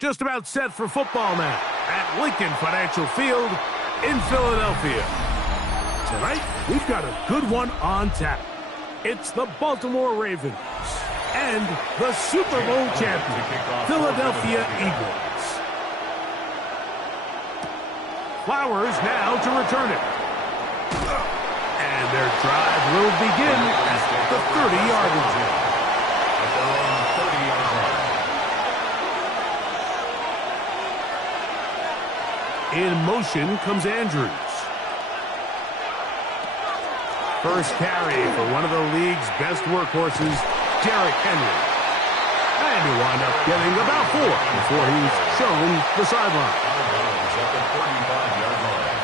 Just about set for football now at Lincoln Financial Field in Philadelphia. Tonight, we've got a good one on tap. It's the Baltimore Ravens and the Super Bowl champion, Philadelphia Eagles. Flowers now to return it. And their drive will begin at the 30-yard line. At their own 30-yard line. In motion comes Andrews. First carry for one of the league's best workhorses, Derrick Henry. And he'll wind up getting about 4 before he's shown the sideline. At the 35-yard line.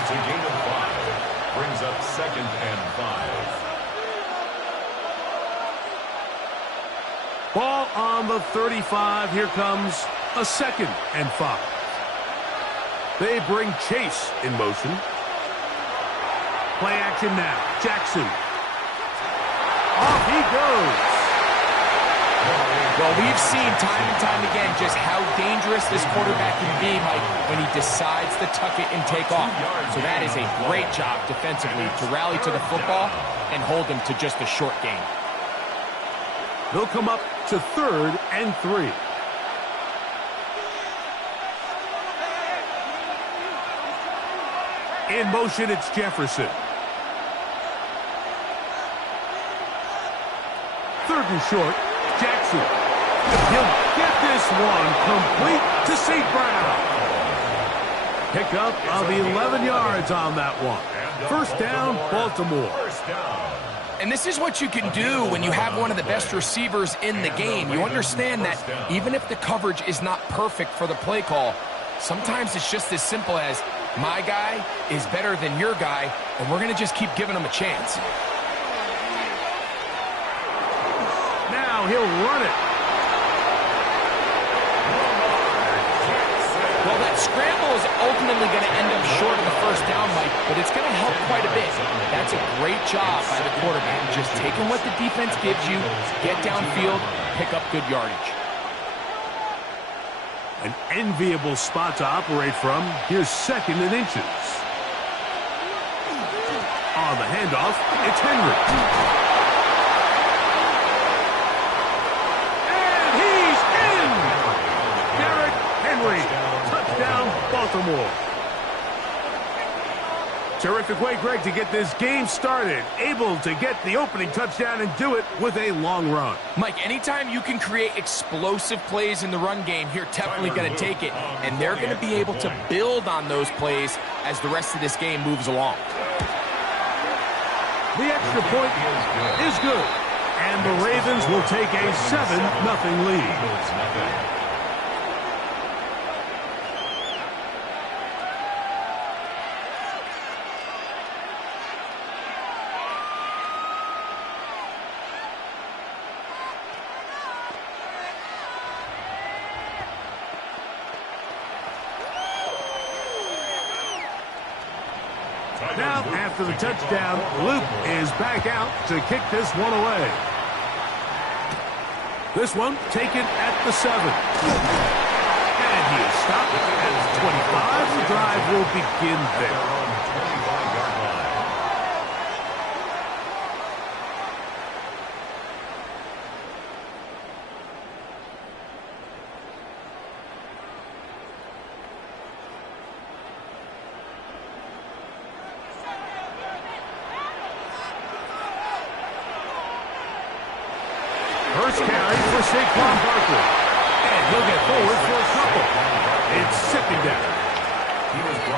It's a gain of 5. Brings up 2nd and 5. Ball on the 35. Here comes a 2nd and 5. They bring Chase in motion. Play action now. Jackson. Off he goes. Well, we've seen time and time again just how dangerous this quarterback can be, Mike, when he decides to tuck it and take off. So that is a great job defensively to rally to the football and hold him to just a short gain. They'll come up to 3rd and 3. In motion, it's Jefferson. 3rd and short, Jackson. He'll get this one complete to St. Brown. Pick up of 11 yards on that one. First down, Baltimore. And this is what you can do when you have one of the best receivers in the game. You understand that even if the coverage is not perfect for the play call, sometimes it's just as simple as, my guy is better than your guy, and we're going to just keep giving him a chance. Now he'll run it. Well, that scramble is ultimately going to end up short of the first down, Mike, but it's going to help quite a bit. That's a great job by the quarterback, just taking what the defense gives you, get downfield, pick up good yardage. An enviable spot to operate from. Here's 2nd and inches. On the handoff, it's Henry. And he's in! Derrick Henry. Touchdown, Baltimore. Terrific way, Greg, to get this game started. Able to get the opening touchdown and do it with a long run. Mike, anytime you can create explosive plays in the run game, you're definitely going to take it. And they're going to be able to build on those plays as the rest of this game moves along. The extra point is good. And the Ravens will take a 7-0 lead. Now, after the touchdown, Luke is back out to kick this one away. This one taken at the 7. And he is stopped at the 25. The drive will begin there. First carry for Saquon Barkley. And he'll get forward for a couple. It's second down.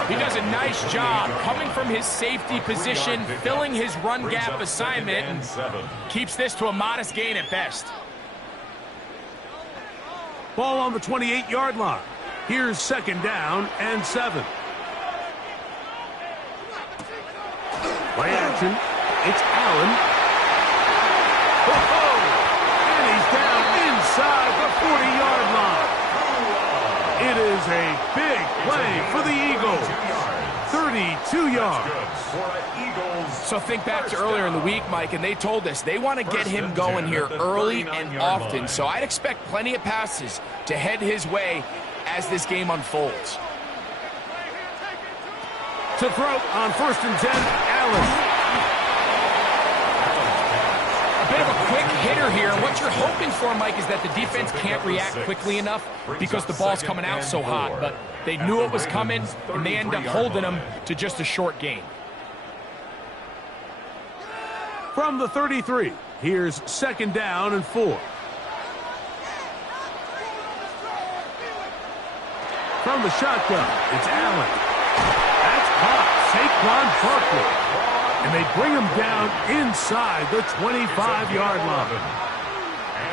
He does a nice job coming from his safety position, filling his run gap assignment, and keeps this to a modest gain at best. Ball on the 28-yard line. Here's second down and 7. Play action. It's Allen. Whoa! And he's down inside the 40-yard line. It is a big play for the Eagles. 32 yards. So think back to earlier in the week, Mike, and they told us they want to get him going here early and often. So I'd expect plenty of passes to head his way as this game unfolds. To throw on 1st and 10, Allen. A bit of a quick hitter here. What you're hoping for, Mike, is that the defense can't react quickly enough because the ball's coming out so hot. But they knew it was coming, and they end up holding them to just a short gain. From the 33, here's second down and 4. From the shotgun, it's Allen. That's caught. Saquon Barkley. And they bring him down inside the 25-yard line.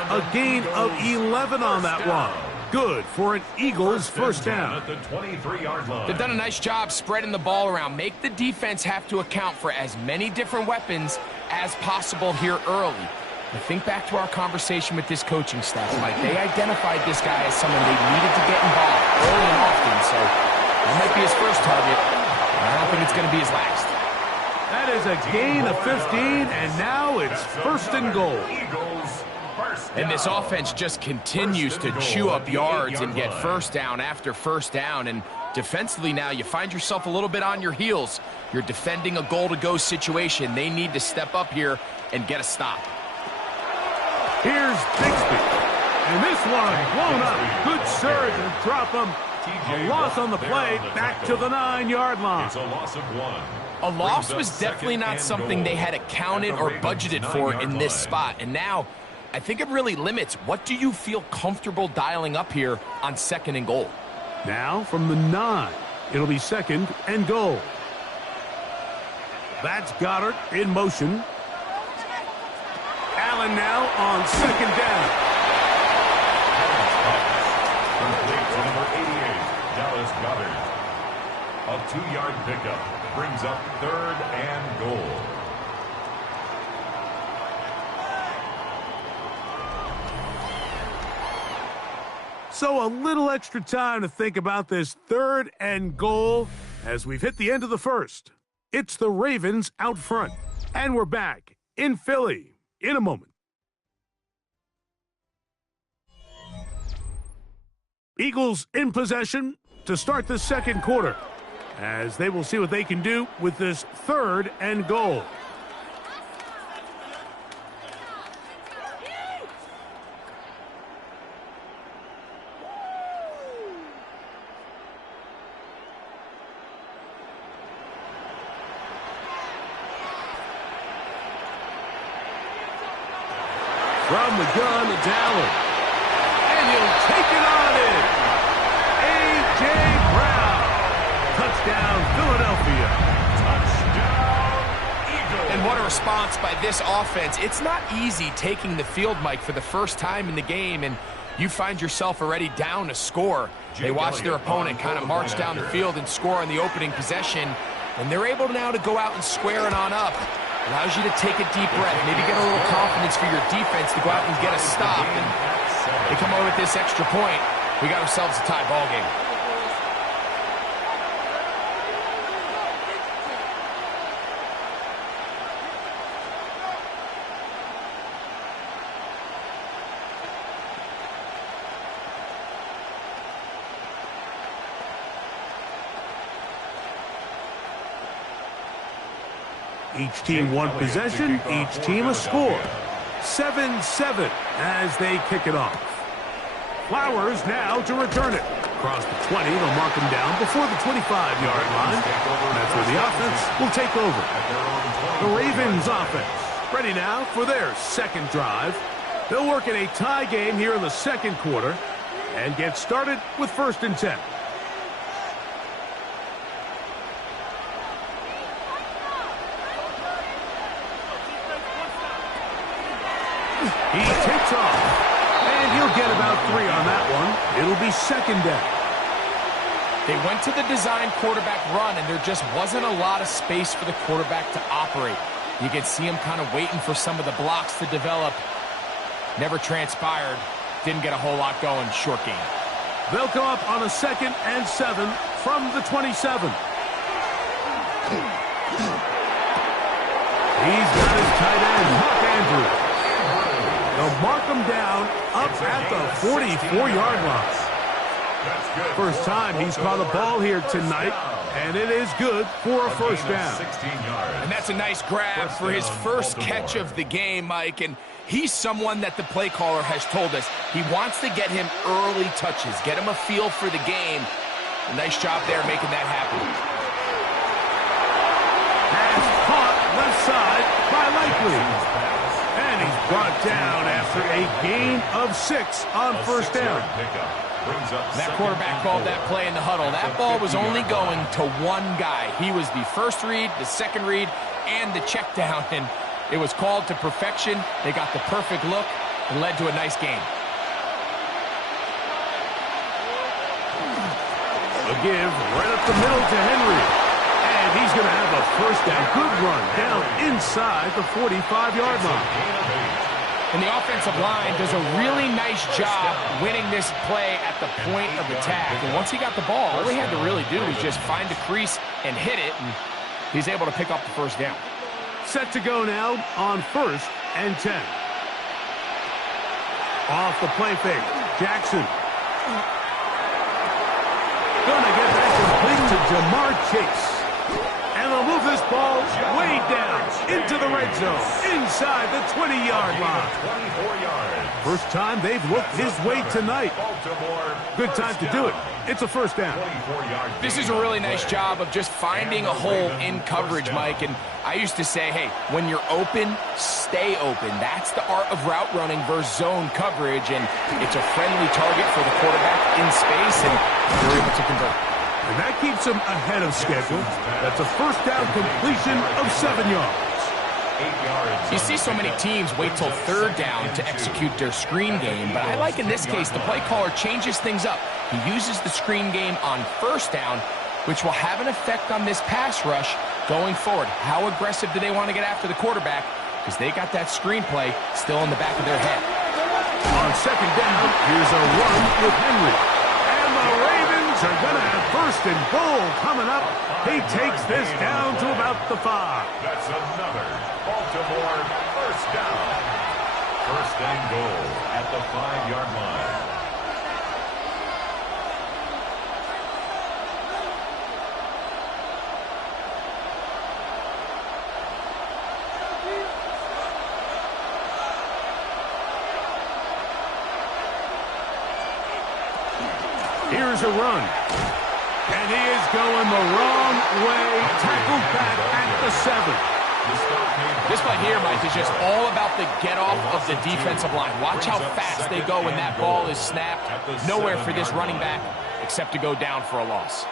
A gain of 11 on that one. Good for an Eagles first down. They've done a nice job spreading the ball around. Make the defense have to account for as many different weapons as possible here early. But think back to our conversation with this coaching staff, Mike. They identified this guy as someone they needed to get involved early and often. So that might be his first target. I don't think it's going to be his last. That is a gain of 15, and now it's 1st and goal. And this offense just continues to chew up yards and get first down after first down. And defensively now, you find yourself a little bit on your heels. You're defending a goal-to-go situation. They need to step up here and get a stop. Here's Bixby. And this one blown up. Good surge and drop him. A loss on the play, back to the 9-yard line. It's a loss of 1. A loss was definitely not something they had accounted or budgeted for in this spot. And now, I think it really limits what do you feel comfortable dialing up here on 2nd and goal. Now from the 9, it'll be 2nd and goal. That's Goddard in motion. Allen now on 2nd down. Complete to number 88, Dallas Goddard. A 2-yard pickup brings up 3rd and goal. So a little extra time to think about this 3rd and goal as we've hit the end of the first. It's the Ravens out front. And we're back in Philly in a moment. Eagles in possession to start the 2nd quarter as they will see what they can do with this 3rd and goal. From the gun, it's Allen. And he'll take it on in. A.J. Brown. Touchdown, Philadelphia. Touchdown, Eagles. And what a response by this offense. It's not easy taking the field, Mike, for the first time in the game, and you find yourself already down a score. They watch their opponent kind of march down the field and score on the opening possession, and they're able now to go out and square it on up. Allows you to take a deep breath, maybe get a little confidence for your defense to go out and get a stop. And they come over with this extra point. We got ourselves a tie ball game. Each team one possession, each team a score. 7-7 as they kick it off. Flowers now to return it. Across the 20, they'll mark him down before the 25-yard line. That's where the offense will take over. The Ravens offense ready now for their 2nd drive. They'll work in a tie game here in the second quarter and get started with 1st and 10. He takes off, and he'll get about 3 on that one. It'll be 2nd down. They went to the design quarterback run, and there just wasn't a lot of space for the quarterback to operate. You can see him kind of waiting for some of the blocks to develop. Never transpired. Didn't get a whole lot going. Short game. They'll come up on a 2nd and 7 from the 27. He's got his tight end, Mark Andrews. They'll mark him down up at the 44-yard line. First time he's caught a ball here tonight, and it is good for a 1st down. And that's a nice grab for his first catch of the game, Mike. And he's someone that the play caller has told us he wants to get him early touches, get him a feel for the game. A nice job there making that happen. Pass caught left side by Likely. And he's brought down after a gain of 6 on 1st down. That quarterback called that play in the huddle. That ball was only going to one guy. He was the first read, the second read, and the check down. And it was called to perfection. They got the perfect look and led to a nice game. A give right up the middle to Henry. And he's going to have a 1st down. Good run down inside the 45-yard line. And the offensive line does a really nice job winning this play at the point of attack. And once he got the ball, all he had to really do was just find the crease and hit it. And he's able to pick up the 1st down. Set to go now on 1st and 10. Off the play fake. Jackson. Gonna get that complete to Jamar Chase. And they'll move this ball way down into the red zone, inside the 20-yard line. 24 yards. First time they've looked his way tonight. Good time to do it. It's a 1st down. This is a really nice job of just finding a hole in coverage, Mike. And I used to say, hey, when you're open, stay open. That's the art of route running versus zone coverage. And it's a friendly target for the quarterback in space, and they're able to convert. And that keeps him ahead of schedule. That's a 1st down completion of 7 yards. You see so many teams wait till 3rd down to execute their screen game, but I like in this case the play caller changes things up. He uses the screen game on 1st down, which will have an effect on this pass rush going forward. How aggressive do they want to get after the quarterback? Because they got that screen play still in the back of their head. On 2nd down, here's a run with Henry. And the Ravens are going to have 1st and goal coming up. He takes this down to about the 5. That's another Baltimore 1st down. 1st and goal at the 5-yard line. Here's a run. And he is going the wrong way. Tackled back at the 7. This play here, Mike, is just all about the get-off of the defensive line. Watch how fast they go when that ball is snapped. Nowhere for this running back except to go down for a loss.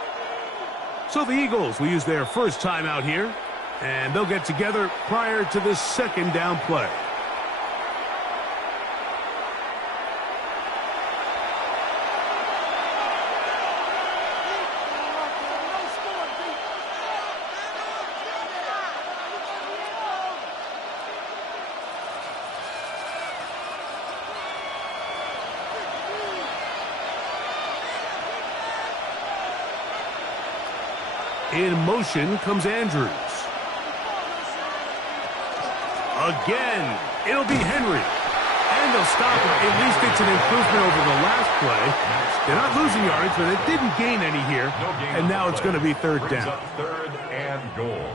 So the Eagles will use their first time out here, and they'll get together prior to this 2nd down play. In motion comes Andrews. Again, it'll be Henry. And they'll stop it. At least it's an improvement over the last play. They're not losing yards, but it didn't gain any here. And now it's going to be 3rd down. 3rd and goal.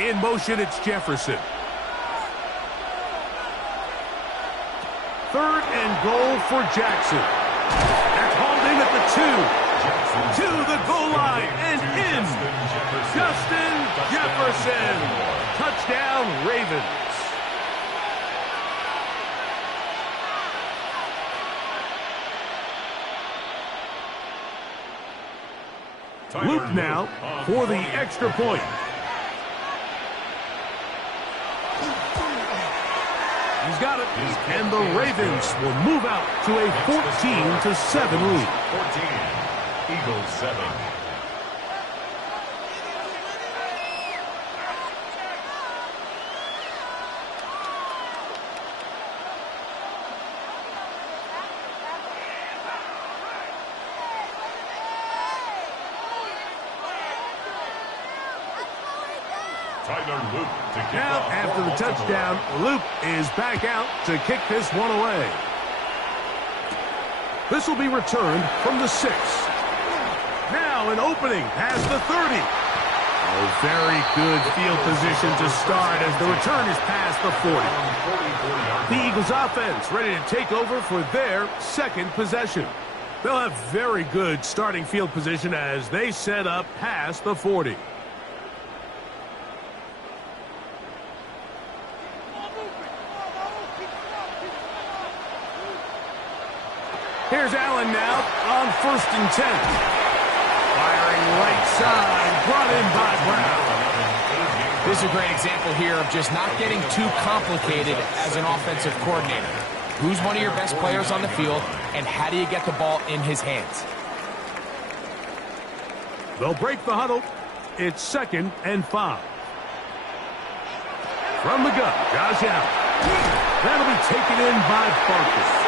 In motion, it's Jefferson. 3rd and goal for Jackson. That's hauled in at the 2. To the goal line and in. Justin Jefferson. Touchdown, Ravens. Luke now for the extra point. He's got it. And the Ravens will move out to a 14-7 lead. 14. Eagles 7. Now, after the touchdown, Luke is back out to kick this one away. This will be returned from the 6. Now an opening past the 30. A very good field position to start as the return is past the 40. The Eagles offense ready to take over for their second possession. They'll have very good starting field position as they set up past the 40. Here's Allen now on 1st and 10. Firing right side, brought in by Brown. This is a great example here of just not getting too complicated as an offensive coordinator. Who's one of your best players on the field, and how do you get the ball in his hands? They'll break the huddle. It's 2nd and 5. From the gun, Josh Allen. That'll be taken in by Barkley.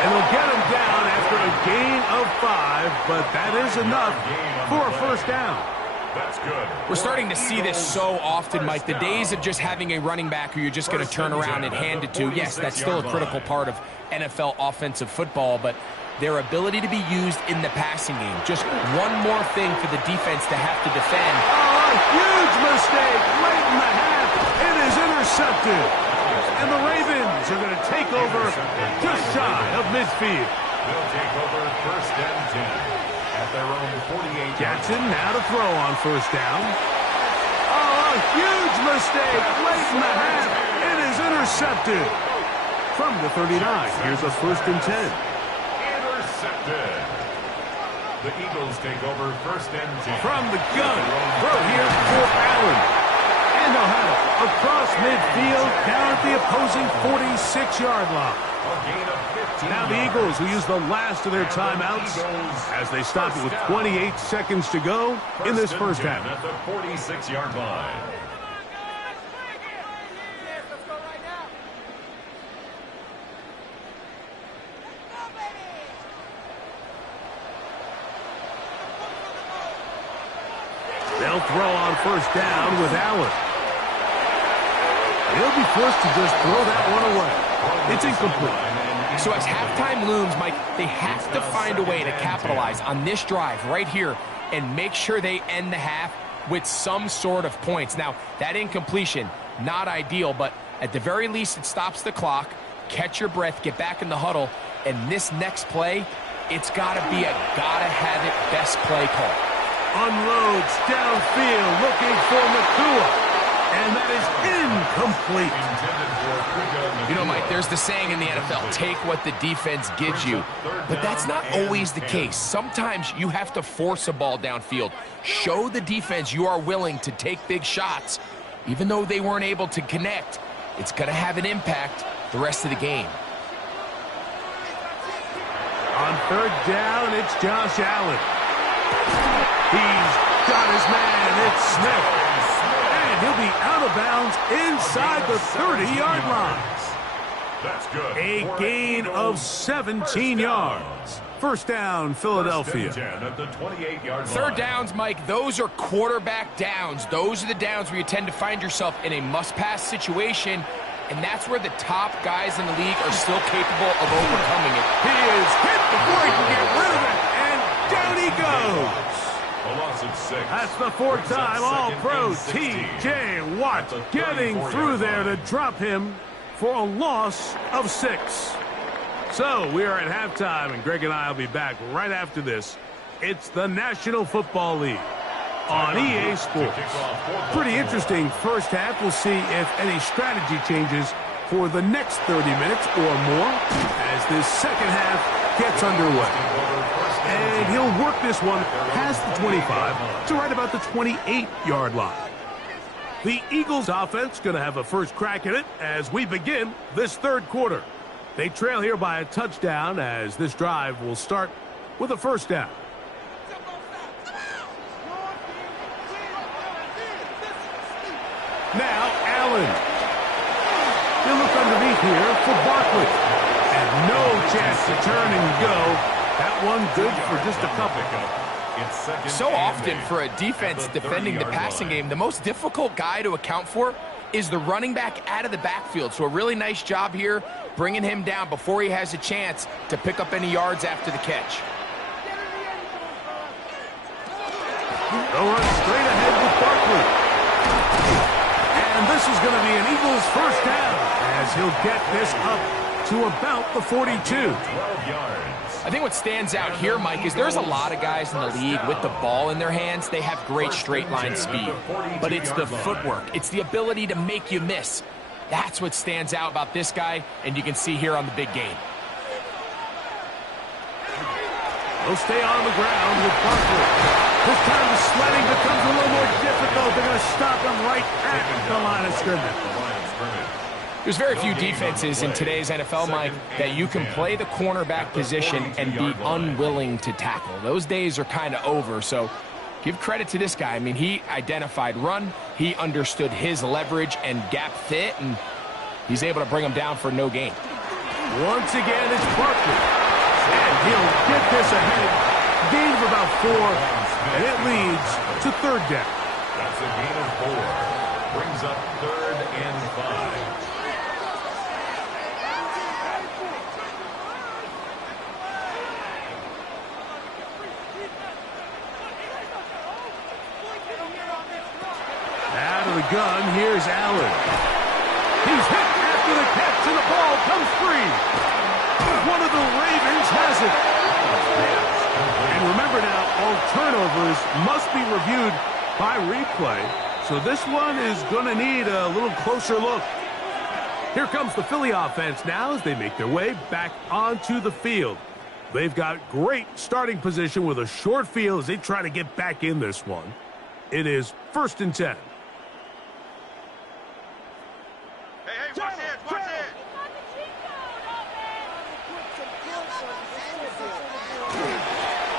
And they'll get him down after a gain of 5, but that is enough for a first down. That's good. We're starting to see this so often, Mike. The days of just having a running back who you're just going to turn around and hand it to, yes, that's still a critical part of NFL offensive football, but their ability to be used in the passing game. Just one more thing for the defense to have to defend. Oh, a huge mistake late in the half. It is intercepted. And the Ravens are going to take over just shy of midfield. They'll take over 1st and 10 at their own 48. Jackson now to throw on 1st down. Oh, a huge mistake late in the half. It is intercepted. From the 39, here's a 1st and 10. Intercepted. The Eagles take over 1st and 10. From the gun, throw here for Allen. And they'll have it across midfield down at the opposing 46-yard line. A gain of 15. Now the Eagles will use the last of their timeouts as they stop it with 28 seconds to go in this first half. At the 46-yard line. They'll throw on 1st down with Allen. He'll be forced to just throw that one away. It's incomplete. So as halftime looms, Mike, they have to find a way to capitalize on this drive right here and make sure they end the half with some sort of points. Now, that incompletion, not ideal, but at the very least it stops the clock. Catch your breath, get back in the huddle, and this next play, it's got to be a gotta-have-it best play call. Unloads downfield looking for Nakua. And that is incomplete. You know, Mike, there's the saying in the NFL, take what the defense gives you. But that's not always the case. Sometimes you have to force a ball downfield. Show the defense you are willing to take big shots. Even though they weren't able to connect, it's going to have an impact the rest of the game. On 3rd down, it's Josh Allen. He's got his man. It's Smith. He'll be out of bounds inside the 30-yard line. That's good. A gain of 17 yards. 1st down, Philadelphia. 28-yard 3rd downs, Mike, those are quarterback downs. Those are the downs where you tend to find yourself in a must-pass situation, and that's where the top guys in the league are still capable of overcoming it. He is hit before he can get rid of it, and down he goes. A loss of 6. That's the fourth Brings up time All-Pro 2nd and 16. T.J. Watt At the getting 34-yard through there line. to drop him for a loss of 6. So we are at halftime, and Greg and I will be back right after this. It's the National Football League on EA Sports. Pretty interesting first half. We'll see if any strategy changes for the next 30 minutes or more as this second half gets underway. And he'll work this one past the 25 to right about the 28-yard line. The Eagles offense going to have a first crack at it as we begin this third quarter. They trail here by a touchdown as this drive will start with a first down. Now Allen. He'll look underneath here for Barkley. And no chance to turn and go. That one good for just a couple. So often for a defense defending the passing game, the most difficult guy to account for is the running back out of the backfield. So a really nice job here bringing him down before he has a chance to pick up any yards after the catch. They'll run straight ahead with Barkley. And this is going to be an Eagles first down as he'll get this up to about the 42. 12 yards. I think what stands out here, Mike, is there's a lot of guys in the league with the ball in their hands. They have great straight line speed, but it's the footwork. It's the ability to make you miss. That's what stands out about this guy, and you can see here on the big game. They'll stay on the ground with Barkley. This time the sledding becomes a little more difficult. They're going to stop him right at the line of scrimmage. There's very few defenses in today's NFL, Mike, that you can play the cornerback position and be unwilling to tackle. Those days are kind of over, so give credit to this guy. I mean, he identified run, he understood his leverage and gap fit, and he's able to bring him down for no gain. Once again, it's Barkley. And he'll get this ahead. Gain of about 4, and it leads to third down. That's a gain of 4. Brings up 3rd and 5. Out of the gun, here's Allen. He's hit after the catch, and the ball comes free. One of the Ravens has it. And remember now, all turnovers must be reviewed by replay. So this one is going to need a little closer look. Here comes the Philly offense now as they make their way back onto the field. They've got great starting position with a short field as they try to get back in this one. It is 1st and 10.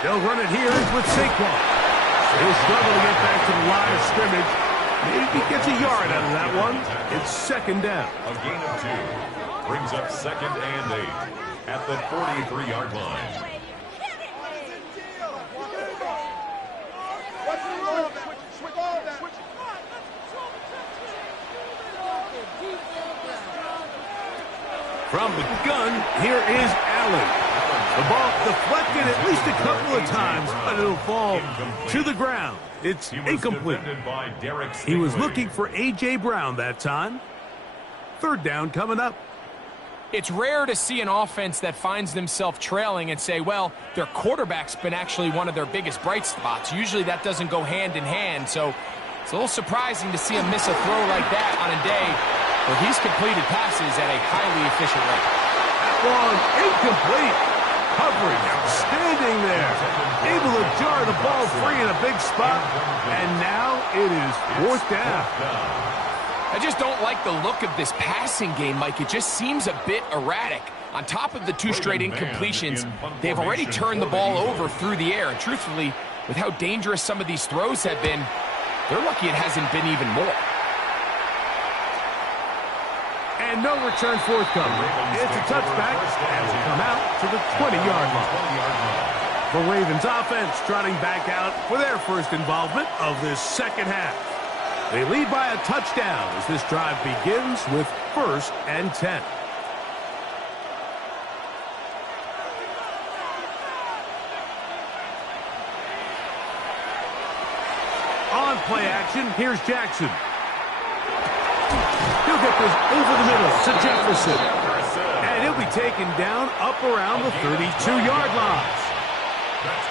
They'll run it here with Saquon. He'll struggle to get back to the line of scrimmage. Maybe he gets a yard out of that one. It's 2nd down. A gain of 2. Brings up 2nd and 8 at the 43-yard line. From the gun, here is Allen. The ball deflected at least a couple of times, but it'll fall to the ground. It's incomplete. He was looking for A.J. Brown that time. 3rd down coming up. It's rare to see an offense that finds themselves trailing and say, well, their quarterback's been actually one of their biggest bright spots. Usually that doesn't go hand in hand, so it's a little surprising to see him miss a throw like that on a day where he's completed passes at a highly efficient rate. That one incomplete. Coverage outstanding there. Able to jar the ball free in a big spot. And now it is 4th down. I just don't like the look of this passing game, Mike. It just seems a bit erratic. On top of the 2 straight incompletions, they've already turned the ball over through the air. And truthfully, with how dangerous some of these throws have been, they're lucky it hasn't been even more. And no return forthcoming. It's a touchback and will come out to the 20-yard line. The Ravens offense trotting back out for their first involvement of this second half. They lead by a touchdown as this drive begins with 1st and 10. play action. Here's Jackson. He'll get this over the middle to Jefferson. And he'll be taken down up around the 32-yard line.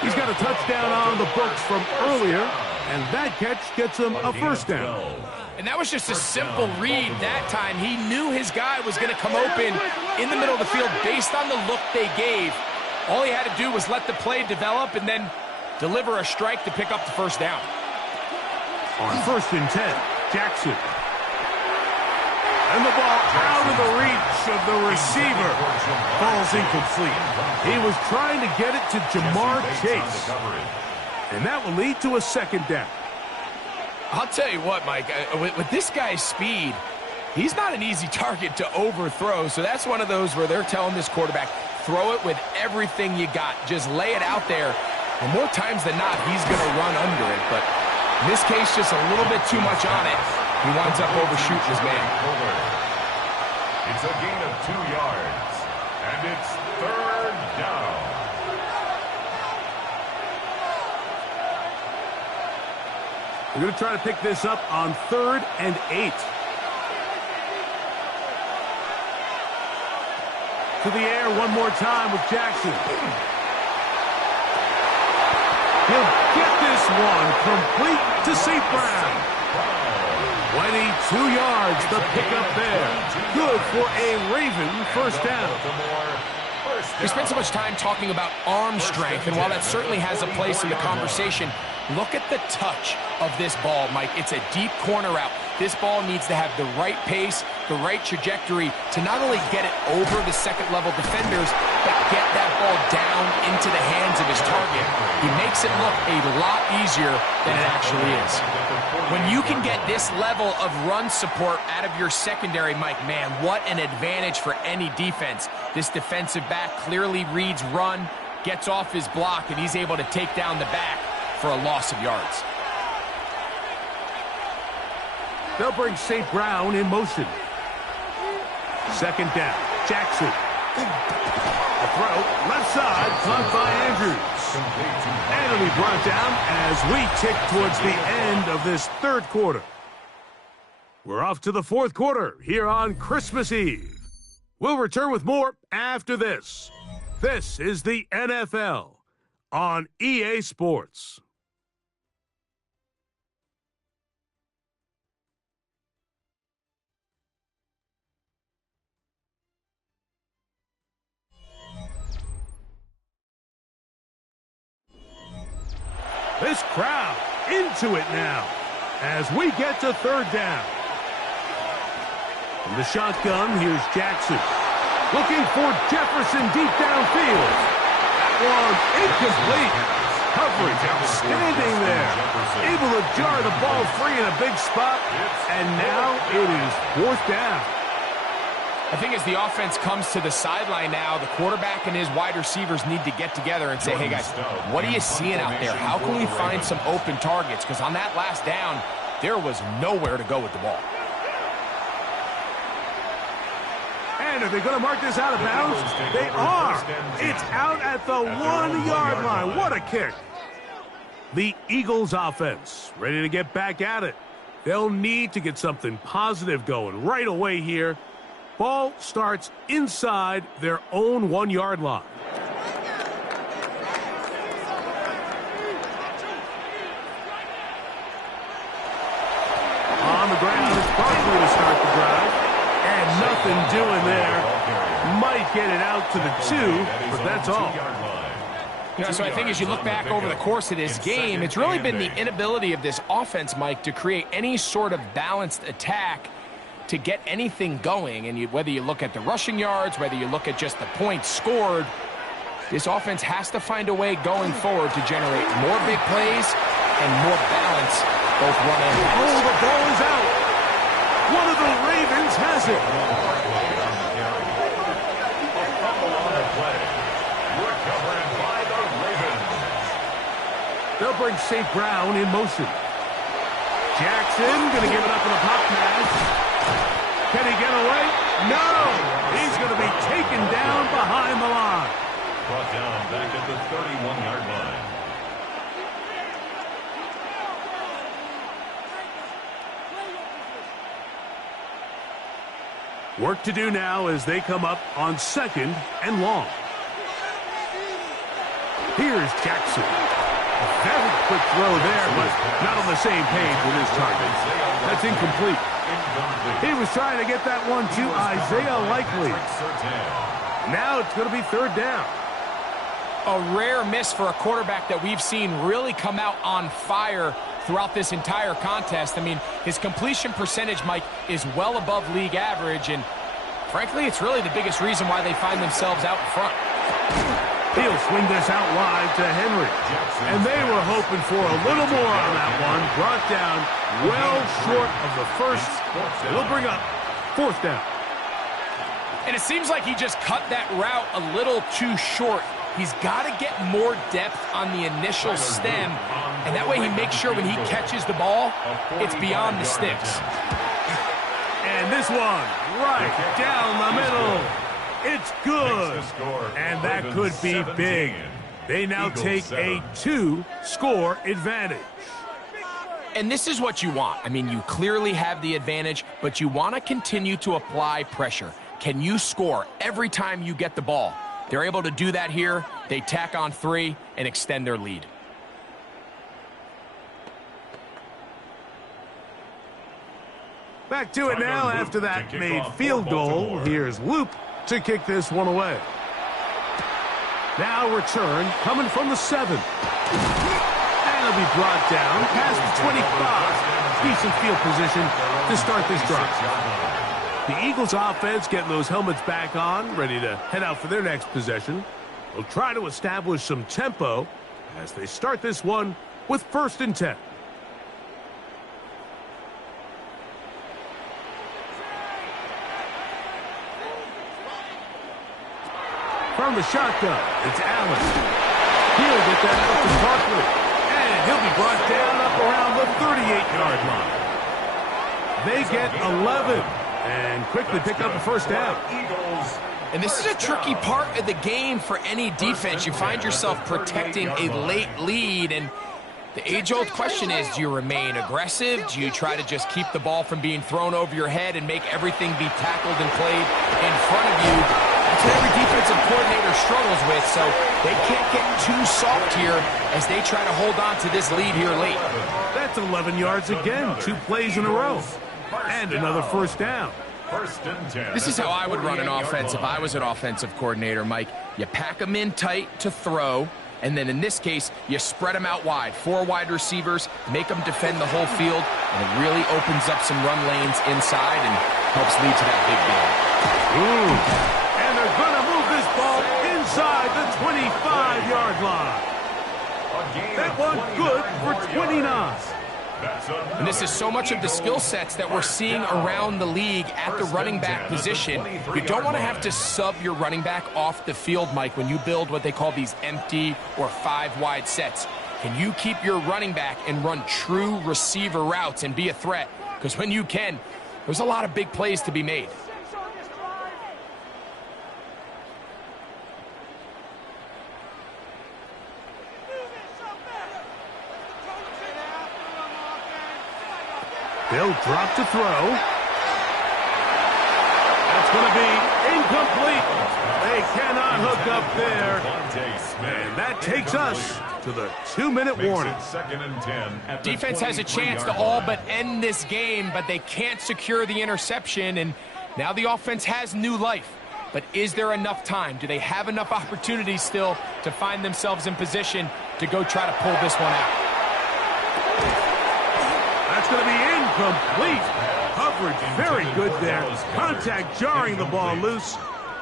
He's got a touchdown on the books from earlier, and that catch gets him a first down. And that was just a simple read that time. He knew his guy was going to come open in the middle of the field based on the look they gave. All he had to do was let the play develop and then deliver a strike to pick up the first down. On 1st and 10, Jackson. And the ball out of the reach of the receiver. Ball's incomplete. He was trying to get it to Jamar Chase. And that will lead to a second down. I'll tell you what, Mike, with this guy's speed, he's not an easy target to overthrow. So that's one of those where they're telling this quarterback, throw it with everything you got. Just lay it out there. And more times than not, he's going to run under it. But in this case, just a little bit too much on it. He winds up overshooting his man. It's a gain of 2 yards, and it's 3rd down. We're going to try to pick this up on 3rd and 8. To the air one more time with Jackson. He'll get this one complete to St. Brown. 22 yards, the pickup there. Good for a Raven first down. We spent so much time talking about arm strength, and while that certainly has a place in the conversation, look at the touch of this ball, Mike. It's a deep corner route. This ball needs to have the right pace, the right trajectory to not only get it over the second-level defenders, but get that ball down into the hands of his target. He makes it look a lot easier than it actually is. When you can get this level of run support out of your secondary, Mike, man, what an advantage for any defense. This defensive back clearly reads run, gets off his block, and he's able to take down the back for a loss of yards. They'll bring St. Brown in motion. Second down, Jackson. A throw, left side, caught by Andrews. And it'll be brought down as we tick towards the end of this third quarter. We're off to the fourth quarter here on Christmas Eve. We'll return with more after this. This is the NFL on EA Sports. This crowd into it now as we get to third down. From the shotgun, here's Jackson. Looking for Jefferson deep downfield. That one incomplete. Coverage standing there. Able to jar the ball free in a big spot. And now it is fourth down. I think as the offense comes to the sideline now, the quarterback and his wide receivers need to get together and say, hey, guys, what are you seeing out there? How can we find some open targets? Because on that last down, there was nowhere to go with the ball. And are they going to mark this out of bounds? They are. It's out at the 1-yard line. What a kick. The Eagles offense ready to get back at it. They'll need to get something positive going right away here. Ball starts inside their own 1-yard line. On the ground, it's Barkley to start the drive. And nothing doing there. Might get it out to the 2, but that's all. So I think as you look back over the course of this game, it's really been the inability of this offense, Mike, to create any sort of balanced attack to get anything going. And whether you look at the rushing yards, whether you look at just the points scored, this offense has to find a way going forward to generate more big plays and more balance, both run and pass. Oh, the ball is out. One of the Ravens has it. They'll bring St. Brown in motion. Jackson going to give it up in a pop pass. Can he get away? No! He's going to be taken down behind the line. Brought down back at the 31-yard line. Work to do now as they come up on 2nd and long. Here's Jackson. A very quick throw there, but not on the same page with his target. That's incomplete. He was trying to get that one to Isaiah Likely. Now it's going to be 3rd down. A rare miss for a quarterback that we've seen really come out on fire throughout this entire contest. I mean, his completion percentage, Mike, is well above league average, and frankly, it's really the biggest reason why they find themselves out in front. He'll swing this out wide to Henry. And they were hoping for a little more on that one. Brought down well short of the first. It'll bring up 4th down. And it seems like he just cut that route a little too short. He's got to get more depth on the initial stem, and that way he makes sure when he catches the ball, it's beyond the sticks. And this one, right down the middle. It's good. And that could be big. They now take a 2-score advantage. And this is what you want. I mean, you clearly have the advantage, but you want to continue to apply pressure. Can you score every time you get the ball? They're able to do that here. They tack on 3 and extend their lead. Back to it now after that made field goal. Here's Loop to kick this one away. Now return coming from the 7. And it'll be brought down past the 25. Decent field position to start this drive. The Eagles offense getting those helmets back on, ready to head out for their next possession. They'll try to establish some tempo as they start this one with 1st and 10. From the shotgun, it's Allen. He'll get that out to Barkley. And he'll be brought down up around the 38-yard line. They get 11 and quickly pick up a 1st down. And this is a tricky part of the game for any defense. You find yourself protecting a late lead, and the age-old question is, do you remain aggressive? Do you try to just keep the ball from being thrown over your head and make everything be tackled and played in front of you? That's what every defensive coordinator struggles with, so they can't get too soft here as they try to hold on to this lead here late. That's 11 yards again, 2 plays in a row. And another 1st down. This is how I would run an offense if I was an offensive coordinator, Mike. You pack them in tight to throw, and then in this case, you spread them out wide. 4 wide receivers, make them defend the whole field, and it really opens up some run lanes inside and helps lead to that big game. And they're going to move this ball inside the 25-yard line. That one good for 29. And this is so much of the skill sets that we're seeing around the league at the running back position. You don't want to have to sub your running back off the field, Mike, when you build what they call these empty or 5-wide sets. Can you keep your running back and run true receiver routes and be a threat? Because when you can, there's a lot of big plays to be made. They'll drop to throw. That's going to be incomplete. They cannot hook up there. And that takes us to the 2-minute warning. Defense has a chance to all but end this game, but they can't secure the interception, and now the offense has new life. But is there enough time? Do they have enough opportunities still to find themselves in position to go try to pull this one out? That's going to be incomplete. Coverage very good there. Contact jarring the ball loose.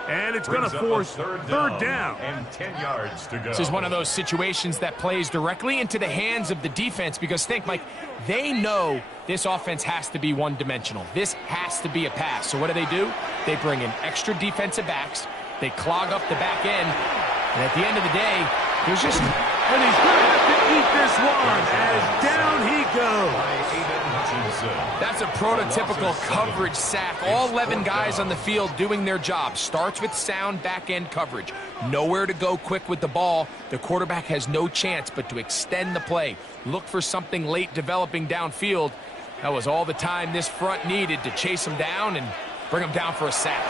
And it's going to force 3rd down. And 10 yards to go. This is one of those situations that plays directly into the hands of the defense because think, Mike, they know this offense has to be one-dimensional. This has to be a pass. So what do? They bring in extra defensive backs. They clog up the back end. And at the end of the day, there's just... And he's going to have to eat this one as down he goes. That's a prototypical coverage sack. All 11 guys on the field doing their job. Starts with sound back-end coverage. Nowhere to go quick with the ball. The quarterback has no chance but to extend the play. Look for something late developing downfield. That was all the time this front needed to chase him down, and bring him down for a sack.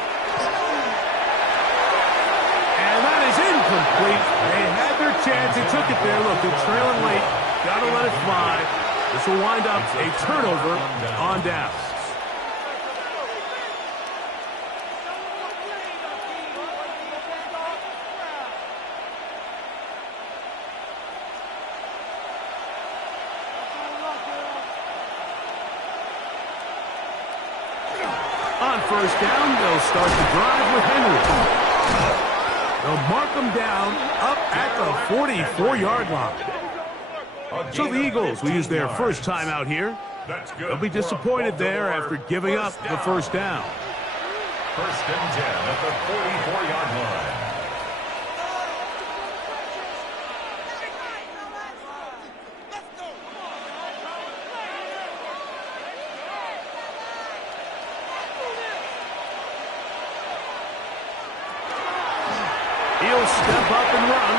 And that is incomplete. They had their chance. They took it there. Look, they're trailing late. Got to let it fly. This will wind up a turnover on downs. On first down, they'll start the drive with Henry. They'll mark them down up at the 44-yard line. So the Eagles will use their first time out here. They'll be disappointed there after giving up the first down. First and 10 at the 44-yard line. He'll step up and run.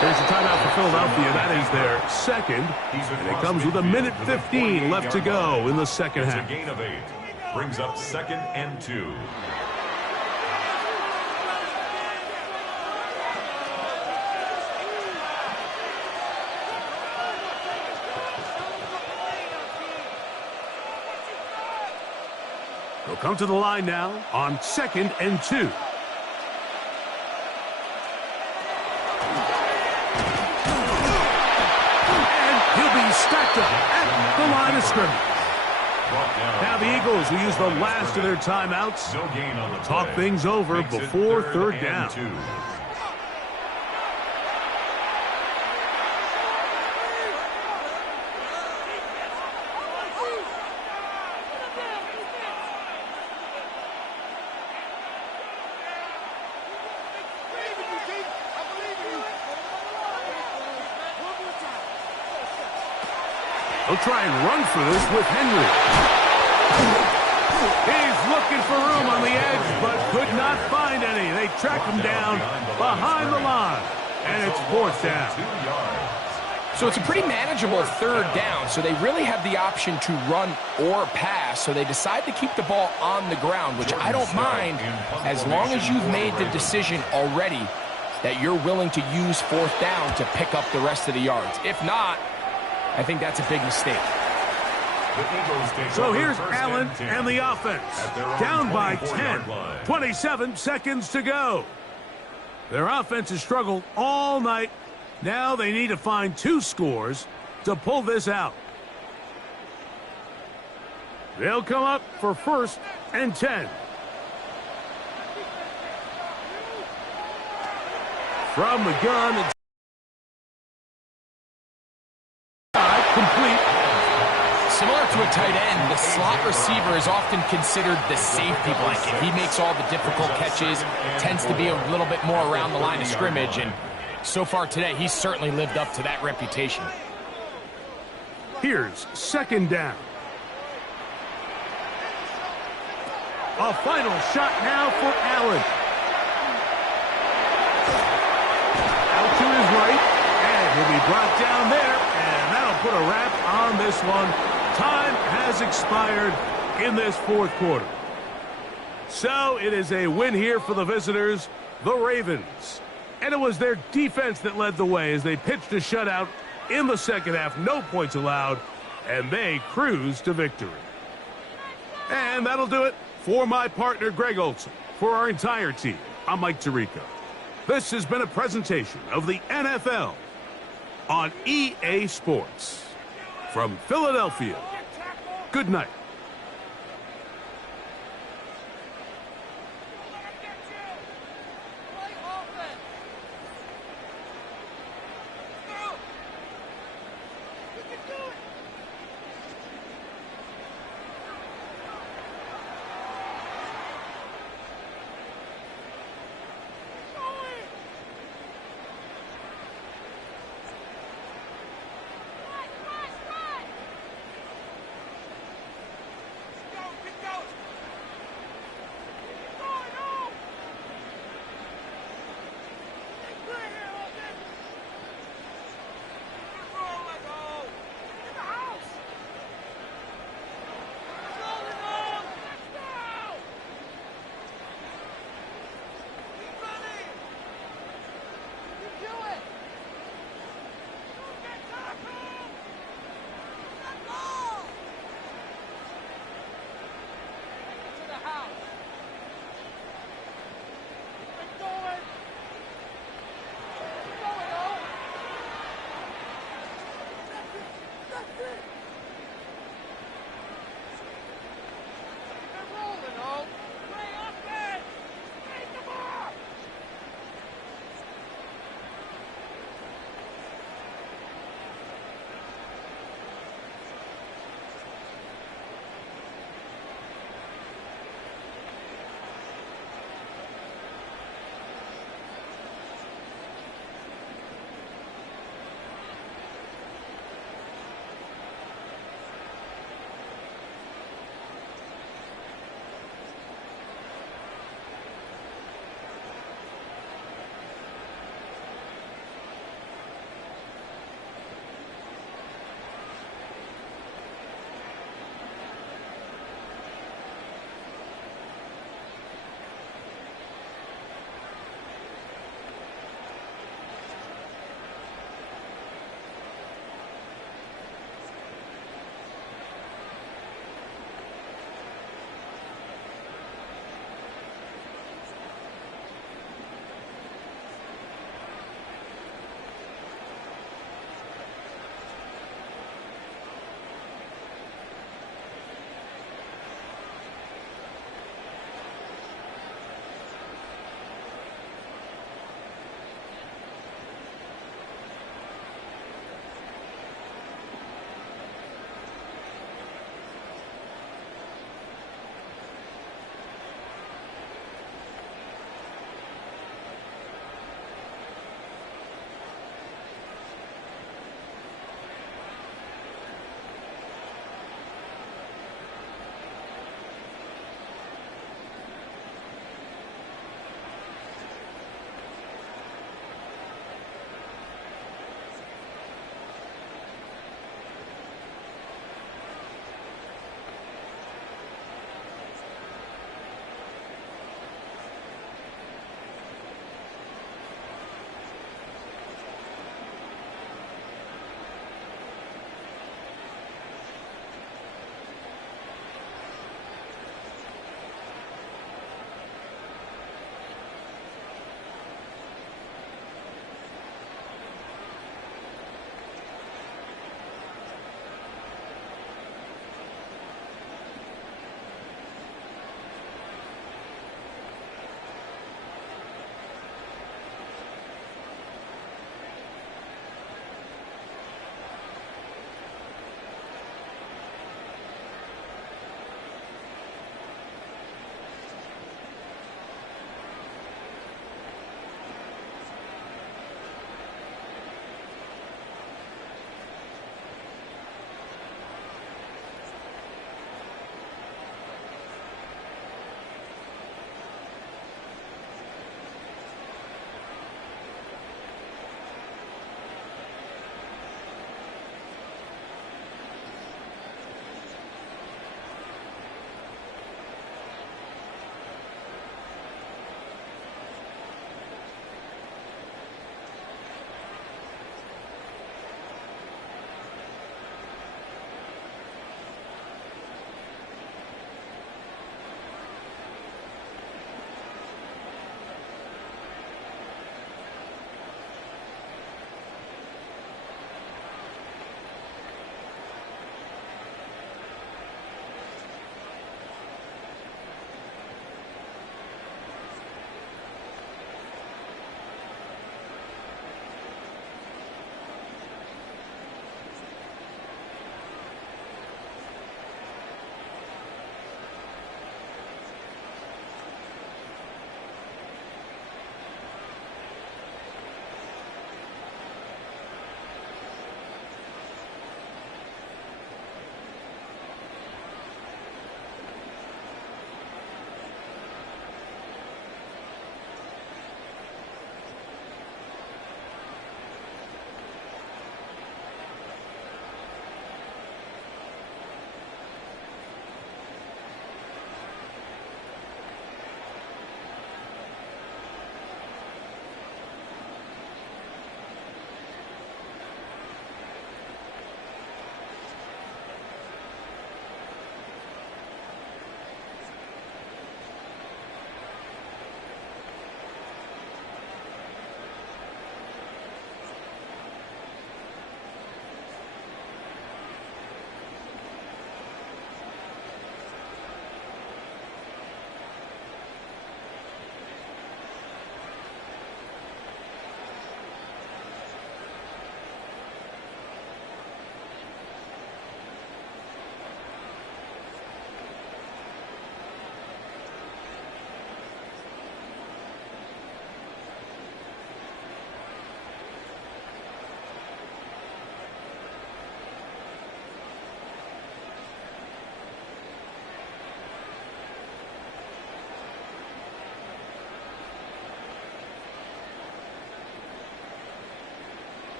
There's a timeout for Philadelphia. That is their second. And it comes with 1:15 left to go in the second half. It's a gain of 8. Brings up second and 2. They'll come to the line now on second and 2. Stacked up at the line of scrimmage. Now the Eagles will use the last of their timeouts to talk things over before third down. They'll try and run for this with Henry. He's looking for room on the edge, but could not find any. They track him down behind the line, and it's fourth down. So it's a pretty manageable third down, so they really have the option to run or pass, so they decide to keep the ball on the ground, which I don't mind as long as you've made the decision already that you're willing to use fourth down to pick up the rest of the yards. If not, I think that's a big mistake. So here's Allen and the offense. Down by 10. 27 seconds to go. Their offense has struggled all night. Now they need to find 2 scores to pull this out. They'll come up for first and 10. From the gun, it's complete. Similar to a tight end, the slot receiver is often considered the safety blanket. He makes all the difficult catches, tends to be a little bit more around the line of scrimmage, and so far today, he's certainly lived up to that reputation. Here's second down. A final shot now for Allen. Out to his right, and he'll be brought down there, and that'll put a wrap on this one. Time has expired in this fourth quarter. So it is a win here for the visitors, the Ravens. And it was their defense that led the way as they pitched a shutout in the second half. No points allowed, and they cruised to victory. And that'll do it for my partner, Greg Olson. For our entire team, I'm Mike Tirico. This has been a presentation of the NFL on EA Sports. From Philadelphia, good night.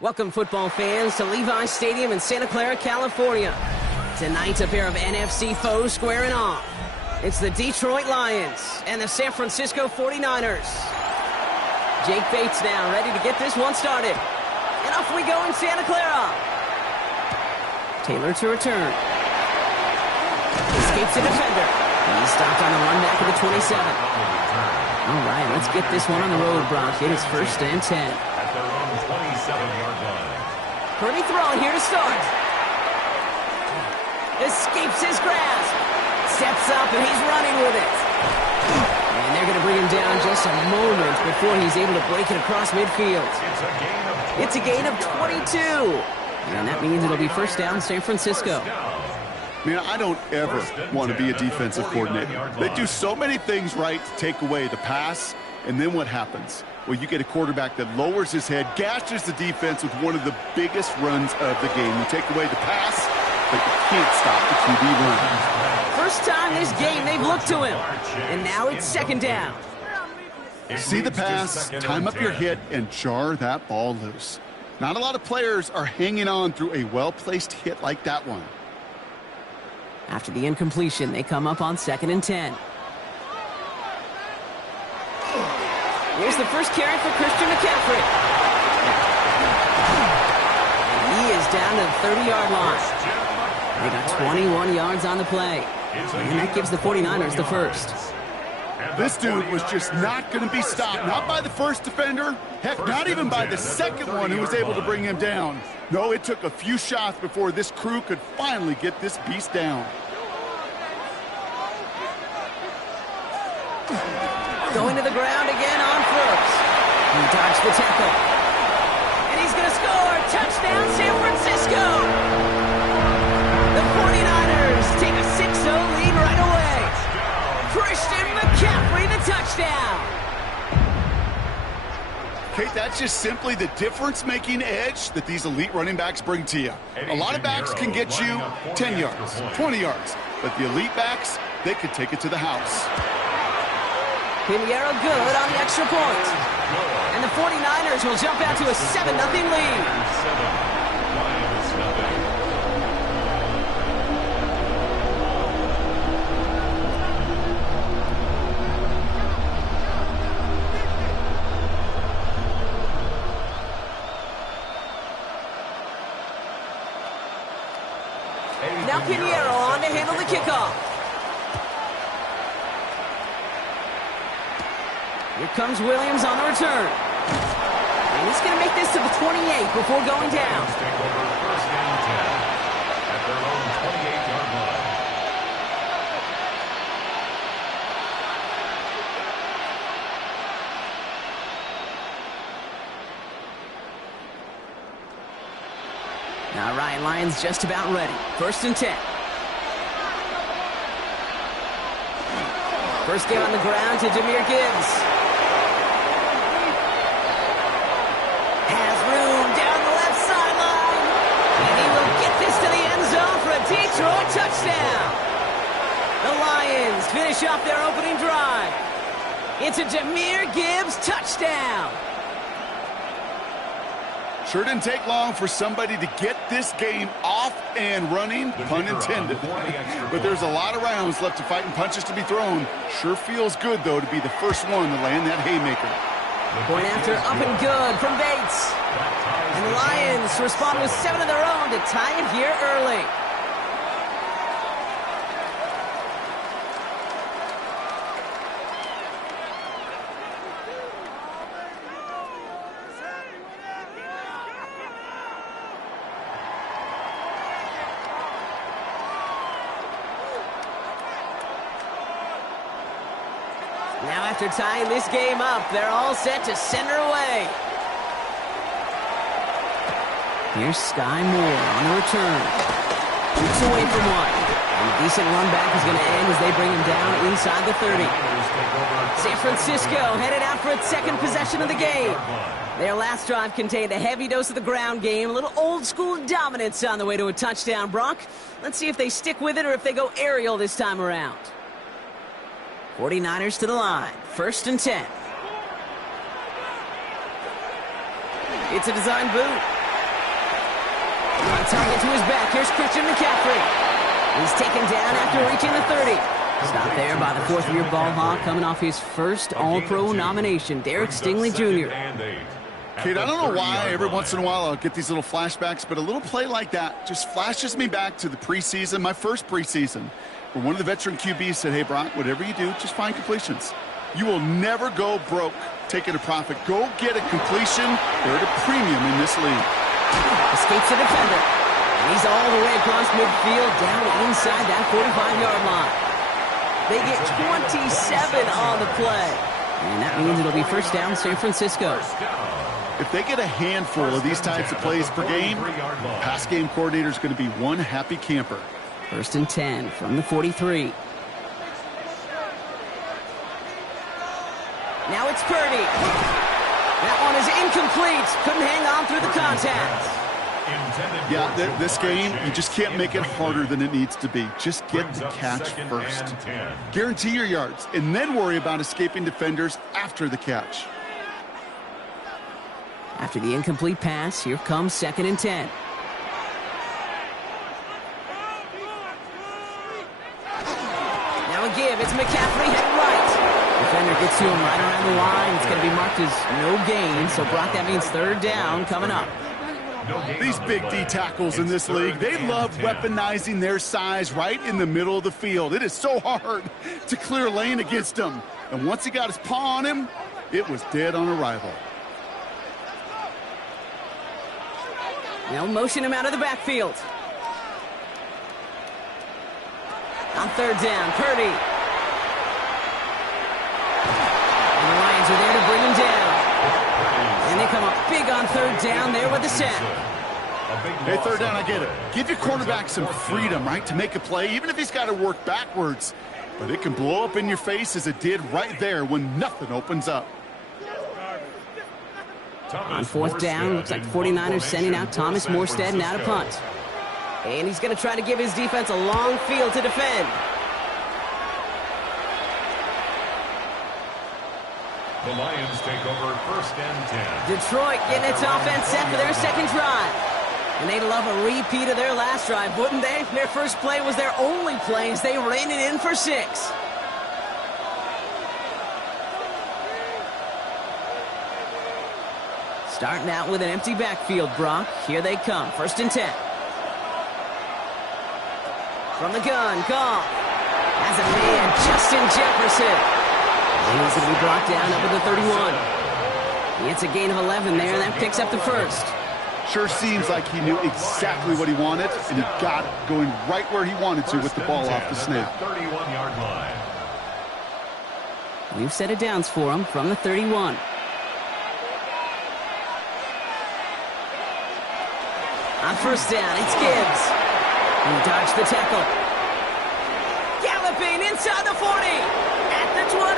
Welcome, football fans, to Levi's Stadium in Santa Clara, California. Tonight, a pair of NFC foes squaring off. It's the Detroit Lions and the San Francisco 49ers. Jake Bates now ready to get this one started. And off we go in Santa Clara. Taylor to return. Escapes a defender. He's stopped on the run back of the 27. All right, let's get this one on the road, Brock. It is 1st and 10. At their own 27-yard line. Purdy throwing here to start. Escapes his grasp. Steps up, and he's running with it. And they're going to bring him down just a moment before he's able to break it across midfield. It's a gain of 22. And that means it'll be 1st down, San Francisco. Man, I don't ever want to be a defensive coordinator. They do so many things right to take away the pass, and then what happens? Well, you get a quarterback that lowers his head, gashes the defense with one of the biggest runs of the game. You take away the pass, but you can't stop the QB run. First time this game they've looked to him, and now it's 2nd down. See the pass, time up your hit, and jar that ball loose. Not a lot of players are hanging on through a well-placed hit like that one. After the incompletion, they come up on 2nd and 10. Here's the first carry for Christian McCaffrey. He is down to the 30-yard line. They got 21 yards on the play. And that gives the 49ers the first. This dude was just not going to be stopped. Not by the first defender. Heck, not even by the second one who was able to bring him down. No, it took a few shots before this crew could finally get this beast down. Going to the ground again on first. He dodged the tackle. And he's going to score. Touchdown, San Francisco. The 49ers take a 6-0 lead right away. Christian McCaffrey, the touchdown. Okay, that's just simply the difference-making edge that these elite running backs bring to you. A lot of backs can get you 10 yards, 20 yards, but the elite backs, they could take it to the house. Pinheiro good on the extra point. And the 49ers will jump out to a 7-0 lead. Now Pinheiro on to handle the kickoff. Here comes Williams on the return. And he's going to make this to the 28 before going down. Take over first and 10 at their own 28-yard line. All right, Lions just about ready. First and 10. First game on the ground to Jahmyr Gibbs. Has room down the left sideline. And he will get this to the end zone for a Detroit touchdown. The Lions finish off their opening drive. It's a Jahmyr Gibbs touchdown. Sure didn't take long for somebody to get this game off and running, pun intended. But there's a lot of rounds left to fight and punches to be thrown. Sure feels good, though, to be the first one to land that haymaker. Point after up and good from Bates. And the Lions respond with 7 of their own to tie it here early. Now after tying this game up, they're all set to send her away. Here's Sky Moore on the return. Shoots away from one. And a decent run back is going to end as they bring him down inside the 30. San Francisco headed out for its second possession of the game. Their last drive contained a heavy dose of the ground game, a little old-school dominance on the way to a touchdown, Brock. Let's see if they stick with it or if they go aerial this time around. 49ers to the line. First and 10. It's a design boot. On target to his back. Here's Christian McCaffrey. He's taken down after reaching the 30. Stopped there by the fourth-year ball hawk coming off his first All-Pro nomination, Derek Stingley Jr. Kate, I don't know why every once in a while I'll get these little flashbacks, but a little play like that just flashes me back to the preseason, my first preseason, where one of the veteran QBs said, hey, Brock, whatever you do, just find completions. You will never go broke taking a profit. Go get a completion. They're at a premium in this league. Escapes the defender. And he's all the way across midfield down inside that 45-yard line. They get 27 on the play. And that means it'll be first down San Francisco. If they get a handful of these types of plays per game, pass game coordinator is going to be one happy camper. First and 10 from the 43. Now it's Purdy. That one is incomplete. Couldn't hang on through the contact. Yeah, this game, you just can't make it harder than it needs to be. Just get the catch first. Guarantee your yards, and then worry about escaping defenders after the catch. After the incomplete pass, here comes second and 10. Now a give. It's McCaffrey heading right. Defender gets to him right around the line. It's going to be marked as no gain. So, Brock, that means third down coming up. These big D tackles in this league, they love weaponizing their size right in the middle of the field. It is so hard to clear lane against them. And once he got his paw on him, it was dead on arrival. They'll motion him out of the backfield. On third down, Purdy. come up big on third down there with the sack. Hey, third down, I get it. Give your quarterback some freedom, right, to make a play, even if he's got to work backwards. But it can blow up in your face as it did right there when nothing opens up. On fourth down, looks like 49ers sending out Thomas Morstead now to punt. And he's going to try to give his defense a long field to defend. The Lions take over first and 10. Detroit getting its offense set for their second drive. And they'd love a repeat of their last drive, wouldn't they? Their first play was their only play as they ran it in for 6. Starting out with an empty backfield, Brock. Here they come, first and 10. From the gun, Goff has a man, Justin Jefferson. And he's going to be brought down up at the 31. It's a gain of 11 there, and that picks up the first. Sure seems like he knew exactly what he wanted, and he got it going right where he wanted to with the ball off the snap. 31-yard line. We've set it downs for him from the 31. On first down, it's Gibbs. He dodged the tackle. Galloping inside the 40. At the 20.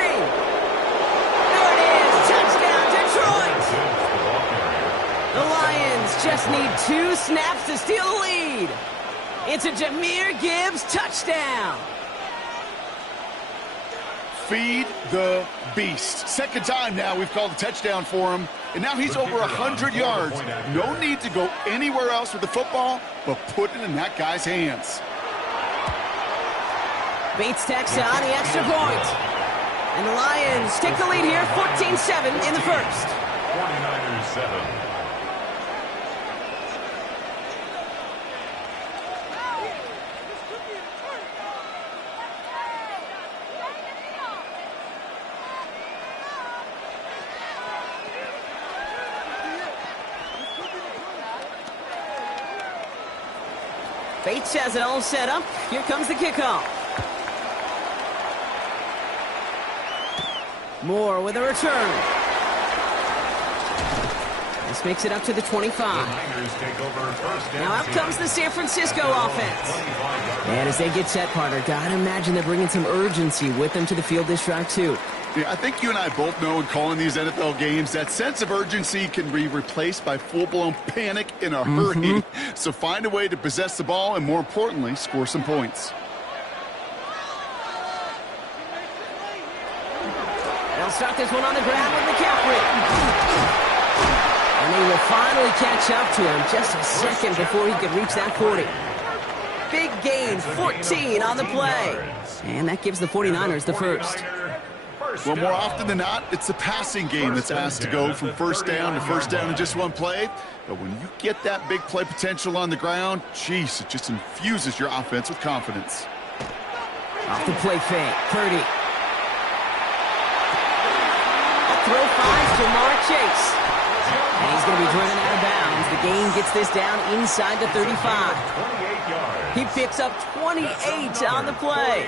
There it is. Touchdown, Detroit. The Lions just need 2 snaps to steal the lead. It's a Jahmyr Gibbs touchdown. Feed the beast. Second time now we've called a touchdown for him. And now he's over 100 yards. No need to go anywhere else with the football, but put it in that guy's hands. Bates tacks on the extra point. And the Lions take the lead here, 14-7 in the first. 49ers 7. Bates has it all set up. Here comes the kickoff. Moore with a return. This makes it up to the 25. Now out comes the San Francisco offense. And as they get set, partner, gotta imagine they're bringing some urgency with them to the field this drive too. Yeah, I think you and I both know in calling these NFL games that sense of urgency can be replaced by full-blown panic in a hurry. So find a way to possess the ball and, more importantly, score some points. They'll start this one on the ground with McCaffrey. And they will finally catch up to him just a second before he could reach that 40. Big gain, 14 on the play. And that gives the 49ers the first. Well, more often than not, it's the passing game that's asked to go from first down to first down in just one play. But when you get that big play potential on the ground, geez, it just infuses your offense with confidence. Off the play fake, Purdy. Throw finds Jamar Chase. And he's going to be driven out of bounds. The gain gets this down inside the 35. He picks up 28 on the play.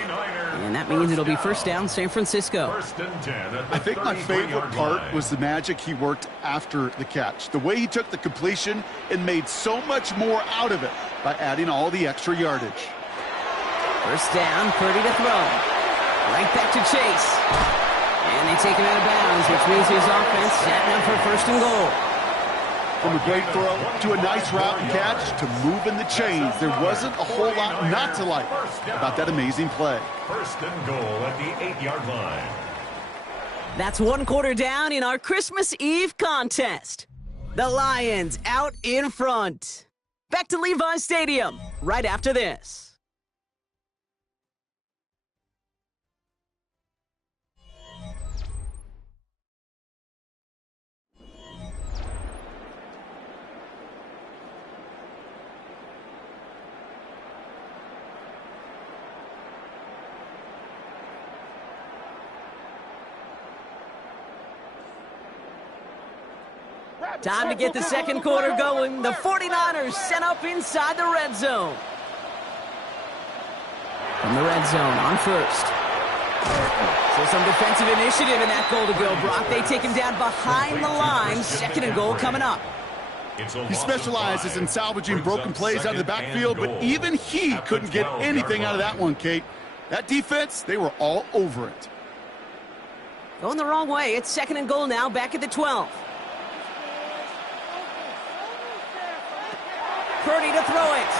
And that means it'll be first down, San Francisco. I think my favorite part was the magic he worked after the catch. The way he took the completion and made so much more out of it by adding all the extra yardage. First down, Purdy to throw. Right back to Chase. And they take him out of bounds, which means his offense setting up for first and goal. From a great throw to a nice route and catch to moving the chains, there wasn't a whole lot not to like about that amazing play. First and goal at the 8-yard line. That's 1 quarter down in our Christmas Eve contest. The Lions out in front. Back to Levi Stadium right after this. Time to get the second quarter going. The 49ers set up inside the red zone. From the red zone on first. So Some defensive initiative in that goal to go, Brock. They take him down behind the line. Second and goal coming up. He specializes in salvaging broken plays out of the backfield, but even he couldn't get anything out of that one, Kate. That defense, they were all over it. Going the wrong way. It's second and goal now, back at the 12. Purdy to throw it.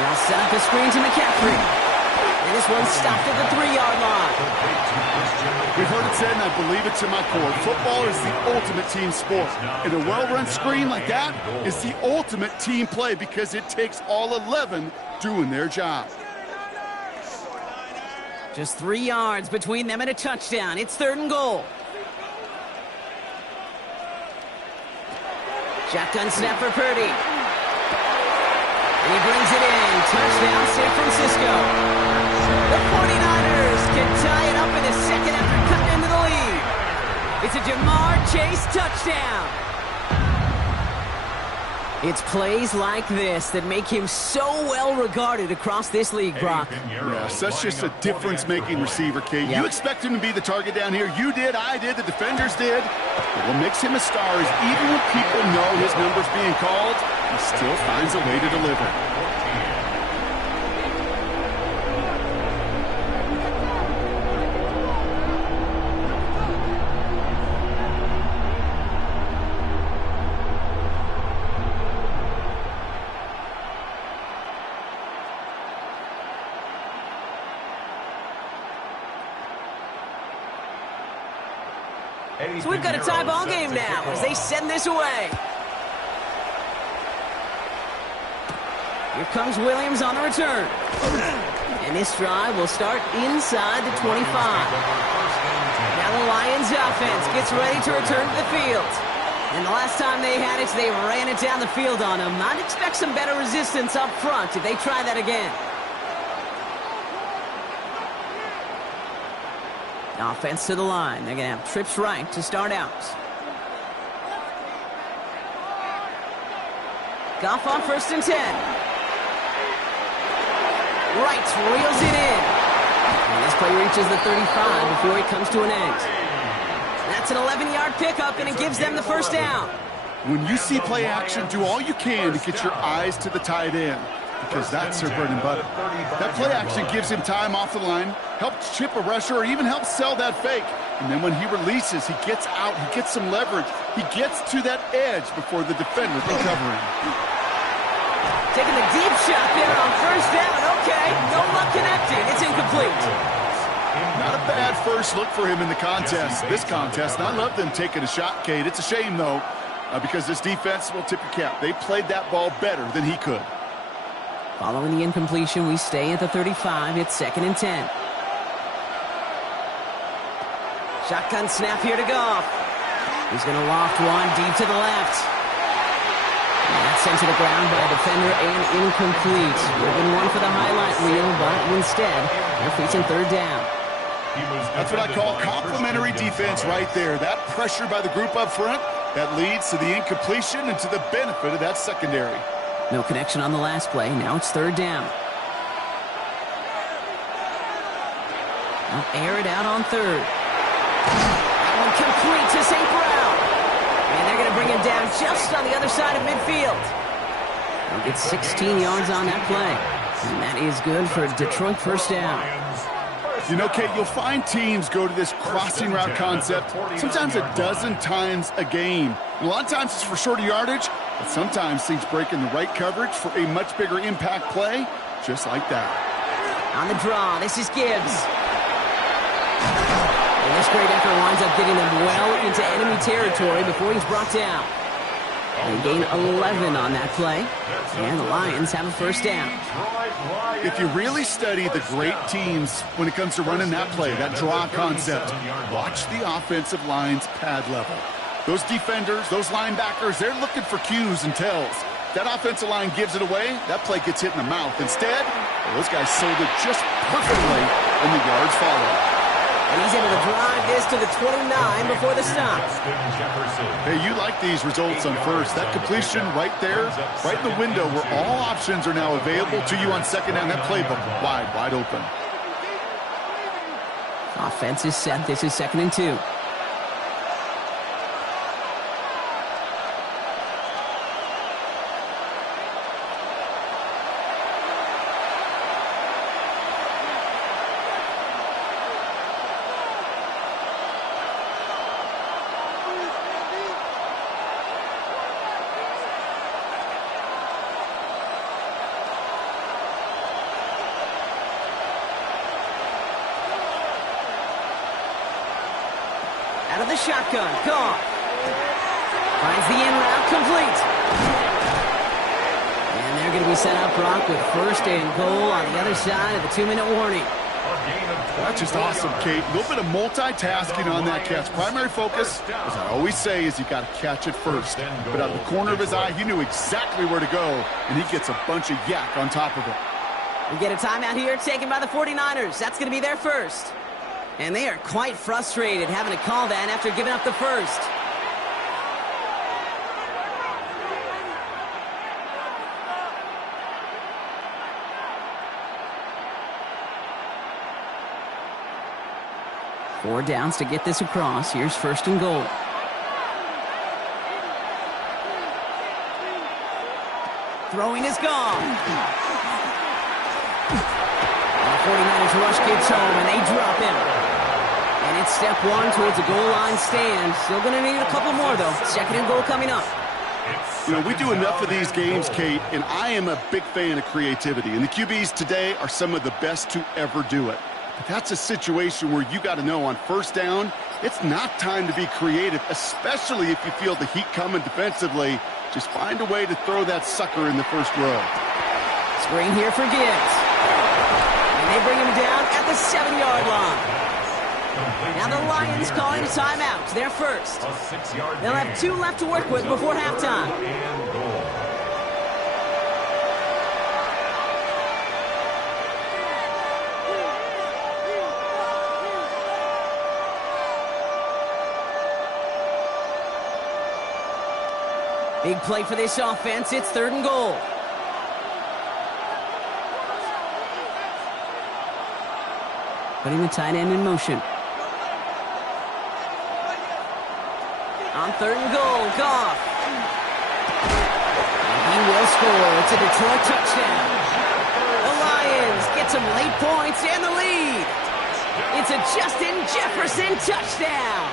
They'll set up the screen to McCaffrey. And this one's stopped at the 3-yard line. We've heard it said, and I believe it to my core, football is the ultimate team sport. And a well-run screen like that is the ultimate team play because it takes all 11 doing their job. Just 3 yards between them and a touchdown. It's third and goal. Shotgun snap for Purdy. And he brings it in. Touchdown, San Francisco. The 49ers can tie it up in a second after cutting into the lead. It's a Jamar Chase touchdown. It's plays like this that make him so well regarded across this league, Brock. Yeah, such just a difference-making receiver, Kate. Yep. You expect him to be the target down here. You did, I did, the defenders did. But what makes him a star is even when people know his number's being called, he still finds a way to deliver. So we've got a tie ball game now as they send this away. Here comes Williams on the return. And this drive will start inside the 25. Now the Lions offense gets ready to return to the field. And the last time they had it, they ran it down the field on them. I'd expect some better resistance up front if they try that again. Offense to the line. They're going to have trips right to start out. Goff on 1st and 10. Right, reels it in. And this play reaches the 35 before it comes to an end. That's an 11-yard pickup, and it gives them the first down. When you see play action, do all you can to get your eyes to the tight end, because that's their bread and butter. That play action gives him time off the line, helps chip a rusher, or even helps sell that fake. And then when he releases, he gets out, he gets some leverage. He gets to that edge before the defender can cover him. Taking the deep shot there on 1st down. Okay, no luck connecting. It's incomplete. Not a bad first look for him in the contest. This contest, and I love them taking a shot, Kate. It's a shame, though, because this defense will tip your cap. They played that ball better than he could. Following the incompletion, we stay at the 35. It's 2nd and 10. Shotgun snap here to Goff. He's going to loft one deep to the left. And that's sent to the ground by a defender and incomplete. Would have been one for the highlight reel, but instead, they're facing 3rd down. That's what I call complimentary defense right there. That pressure by the group up front, that leads to the incompletion and to the benefit of that secondary. No connection on the last play. Now it's 3rd down. They'll air it out on 3rd. That one complete to St. Brown. And they're going to bring him down just on the other side of midfield. They'll get 16 yards on that play. And that is good for Detroit 1st down. You know, Kate, you'll find teams go to this crossing route concept sometimes a dozen times a game. And a lot of times it's for shorter yardage, but sometimes things break in the right coverage for a much bigger impact play, just like that. On the draw, this is Gibbs. And this great effort winds up getting them well into enemy territory before he's brought down. They gain 11 on that play, and the Lions have a 1st down. If you really study the great teams when it comes to running that play, that draw concept, watch the offensive line's pad level. Those defenders, those linebackers, they're looking for cues and tells. That offensive line gives it away, that play gets hit in the mouth. Instead, those guys sold it just perfectly, and the yards follow. And he's able to drive this to the 29 before the stop. Hey, you like these results on 1st. That completion right there, right in the window where all options are now available to you on 2nd down. That playbook wide open. Offense is set. This is 2nd and 2. Out of the shotgun, Goff. Finds the in route, complete. And they're going to be set up, Brock, with 1st and goal on the other side of the 2-minute warning. That's just awesome, Kate. A little bit of multitasking on that catch. Primary focus, as I always say, is you got to catch it first. But out of the corner of his eye, he knew exactly where to go, and he gets a bunch of yak on top of it. We get a timeout here taken by the 49ers. That's going to be their first. And they are quite frustrated having to call that after giving up the first. Four downs to get this across. Here's 1st and goal. Throwing is gone. And the 49ers rush gets home, and they drop him. And it's step 1 towards a goal line stand. Still going to need a couple more, though. 2nd and goal coming up. You know, we do enough of these games, Kate, and I am a big fan of creativity. And the QBs today are some of the best to ever do it. But that's a situation where you got to know on 1st down, it's not time to be creative, especially if you feel the heat coming defensively. Just find a way to throw that sucker in the 1st row. Screen here for Gibbs. And they bring him down at the 7-yard line. Now the Lions calling a timeout. They're first. They'll have 2 left to work with before halftime. Big play for this offense. It's 3rd and goal. Putting the tight end in motion. On 3rd and goal, Goff. And he will score. It's a Detroit touchdown. The Lions get some late points and the lead. It's a Justin Jefferson touchdown.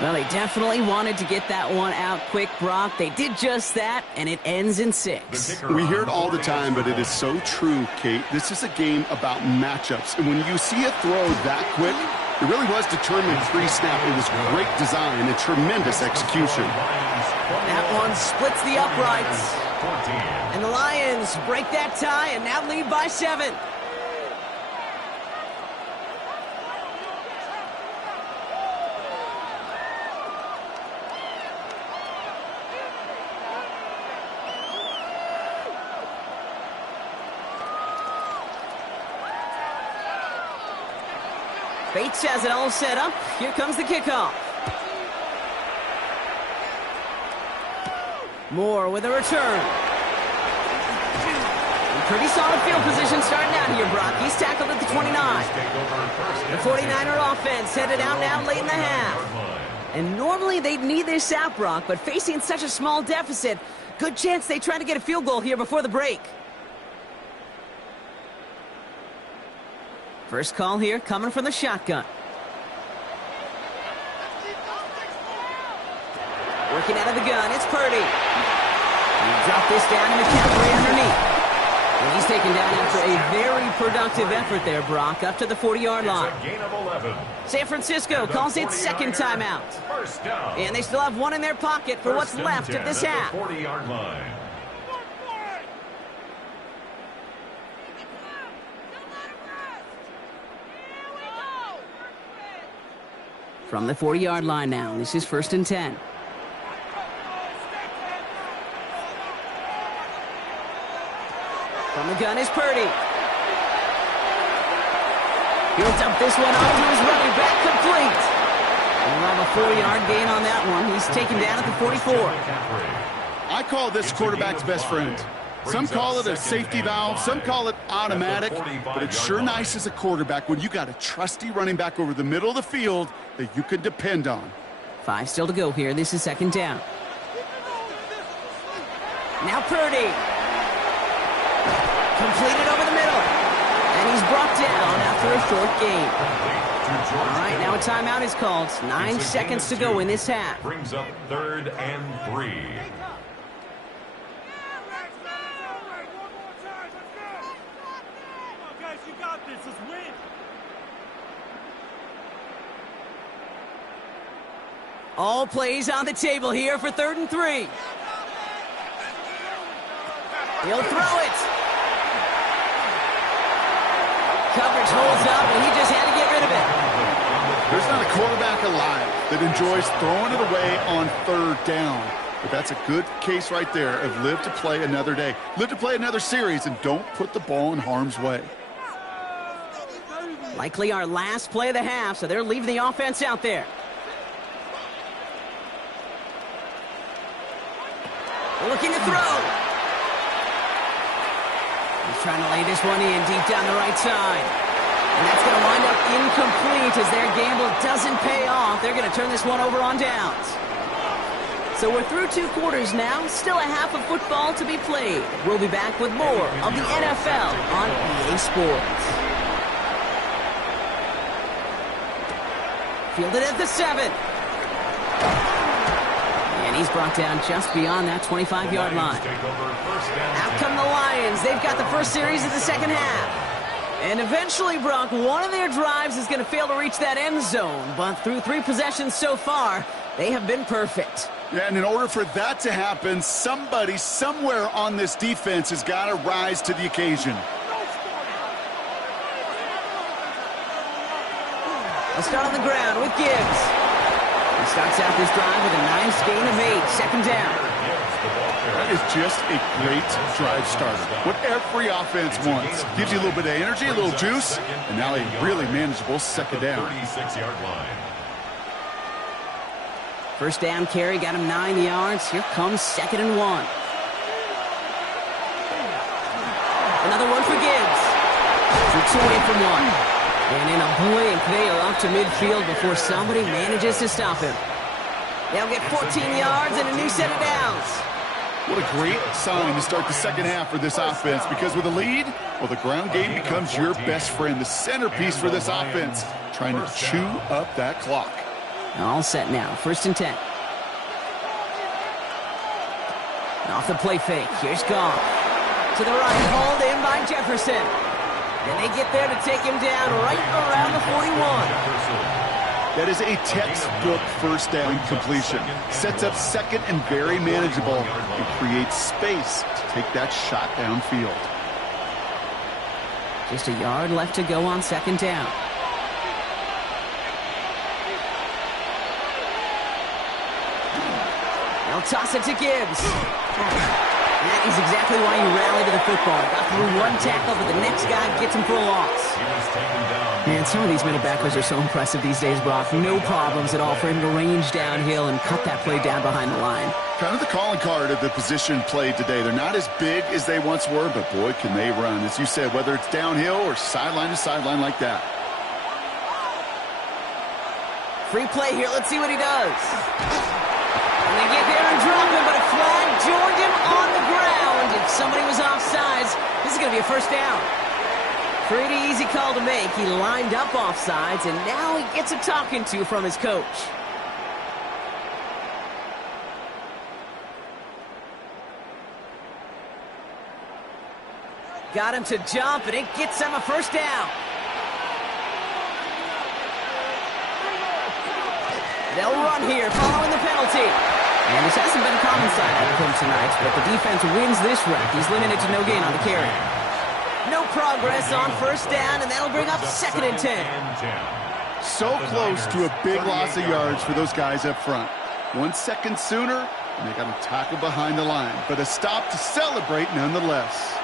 Well, they definitely wanted to get that one out quick, Brock. They did just that, and it ends in 6. We hear it all the time, but it is so true, Kate. This is a game about matchups. And when you see a throw that quick, it really was determined pre-snap. It was great design and tremendous execution. That one splits the uprights. And the Lions break that tie and now lead by 7. Bates has it all set up. Here comes the kickoff. Moore with a return. Pretty solid field position starting out here, Brock. He's tackled at the 29. The 49er offense headed out now late in the half. And normally they'd need this out, Brock, but facing such a small deficit, good chance they try to get a field goal here before the break. First call here coming from the shotgun. Working out of the gun, it's Purdy. He dropped this down in the count right underneath. And he's taken down after a very productive effort there, Brock, up to the 40-yard line. Gain of 11. San Francisco calls its 2nd timeout. First down. And they still have 1 in their pocket for what's left of this half. 40-yard line. From the 40-yard line now, this is 1st and 10. From the gun is Purdy. He'll dump this one off to his running back, complete. And we'll have a 4-yard gain on that one. He's taken down at the 44. I call this quarterback's best friend. Some call it a safety valve, some call it automatic, but it's sure nice as a quarterback when you got a trusty running back over the middle of the field that you can depend on. 5 still to go here. This is second down. Now Purdy. Completed over the middle. And he's brought down after a short game. All right, now a timeout is called. 9 seconds to go in this half. Brings up 3rd and 3. You got this. Let's win. All plays on the table here for 3rd and 3. He'll throw it. Coverage holds up, and he just had to get rid of it. There's not a quarterback alive that enjoys throwing it away on 3rd down. But that's a good case right there of live to play another day. Live to play another series, and don't put the ball in harm's way. Likely our last play of the half, so they're leaving the offense out there. Looking to throw. He's trying to lay this one in deep down the right side. And that's going to wind up incomplete as their gamble doesn't pay off. They're going to turn this one over on downs. So we're through 2 quarters now. Still a half of football to be played. We'll be back with more of the NFL on EA Sports. Fielded at the 7. And he's brought down just beyond that 25-yard line. Out come the Lions. They've got the first series of the second half. And eventually, Brock, one of their drives is going to fail to reach that end zone. But through 3 possessions so far, they have been perfect. Yeah, and in order for that to happen, somebody somewhere on this defense has got to rise to the occasion. Let's start on the ground with Gibbs. He starts out this drive with a nice gain of 8. Second down. That is just a great drive starter. What every offense wants. Gives you a little bit of energy, a little juice, and now a really manageable second down. 36-yard line. First down carry, got him 9 yards. Here comes 2nd and 1. Another one for Gibbs. They're 2 away from 1. And in a blink, they are up to midfield before somebody manages to stop him. They'll get 14 yards and a new set of downs. What a great sign to start the second half for this offense, because with a lead, well, the ground game becomes your best friend, the centerpiece for this offense, trying to chew up that clock. All set now, 1st and 10. Off the play fake, here's Goff. To the right, hauled in by Jefferson. And they get there to take him down right around the 41. That is a textbook first down completion. Sets up second and very manageable and creates space to take that shot downfield. Just a yard left to go on 2nd down. They'll toss it to Gibbs. That is exactly why you rally to the football. Got through 1 tackle, but the next guy gets him for a loss. Man, some of these middle backers are so impressive these days, Brock. No problems at all for him to range downhill and cut that play down behind the line. Kind of the calling card of the position played today. They're not as big as they once were, but boy, can they run. As you said, whether it's downhill or sideline to sideline like that. Free play here. Let's see what he does. And they get there and drop him, but a flag joined him on the ground. If somebody was offsides, this is going to be a first down. Pretty easy call to make. He lined up offsides, and now he gets a talking to from his coach. Got him to jump, and it gets him a first down. They'll run here following the penalty. And this hasn't been a common sight with him tonight, but the defense wins this rep. He's limited to no gain on the carry. No progress on first down, and that'll bring up 2nd and 10. So close to a big loss of yards for those guys up front. 1 second sooner, and they got to tackle behind the line. But a stop to celebrate nonetheless.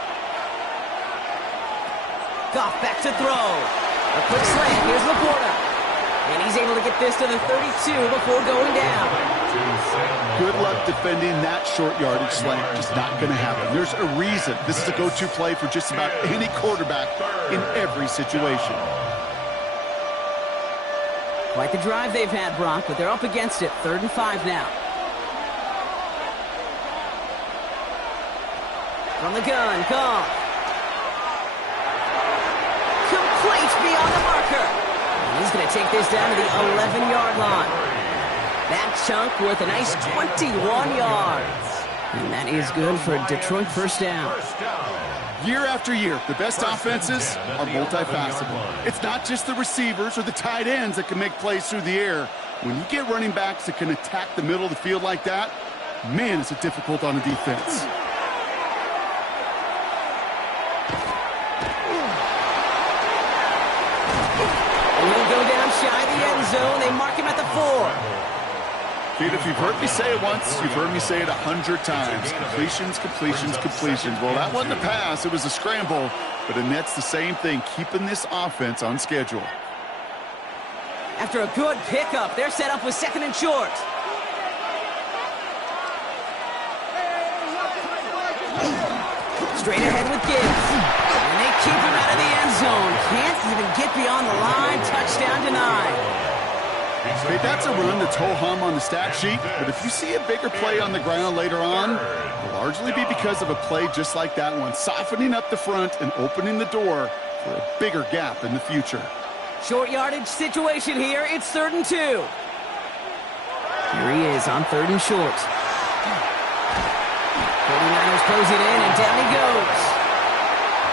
Goff back to throw. A quick slant. Here's Laporta. And he's able to get this to the 32 before going down. Good luck defending that short yardage slant. Just not going to happen. There's a reason this is a go-to play for just about any quarterback in every situation. Quite the drive they've had, Brock, but they're up against it. 3rd and 5 now. From the gun, Goff. Complete beyond the marker. And he's going to take this down to the 11-yard line. That chunk worth a nice 21 yards. And that is good for a Detroit first down. Year after year, the best offenses are multifaceted. It's not just the receivers or the tight ends that can make plays through the air. When you get running backs that can attack the middle of the field like that, man, is it difficult on the defense. And he'll go down shy of the end zone. They mark him at the 4. Pete, if you've heard me say it once, you've heard me say it 100 times. Completions, completions, completions. Well, that wasn't a pass. It was a scramble. But it nets the same thing, keeping this offense on schedule. After a good pickup, they're set up with 2nd and short. Straight ahead with Gibbs. And they keep him out of the end zone. Can't even get beyond the line. Touchdown denied. Okay, that's a run that's ho-hum on the stat sheet, but if you see a bigger play on the ground later on, it'll largely be because of a play just like that one, softening up the front and opening the door for a bigger gap in the future. Short yardage situation here. It's 3rd and 2. Here he is on 3rd and short. 49ers close it in, and down he goes.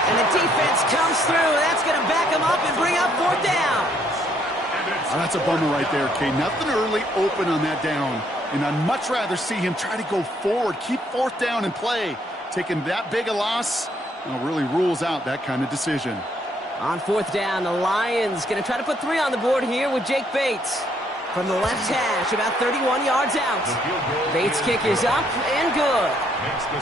And the defense comes through. That's going to back him up and bring up 4th down. Oh, that's a bummer right there, Kay. Nothing early open on that down. And I'd much rather see him try to go forward, keep 4th down and play. Taking that big a loss, really rules out that kind of decision. On 4th down, the Lions going to try to put 3 on the board here with Jake Bates. From the left hash, about 31 yards out. Bates' kick is up and good.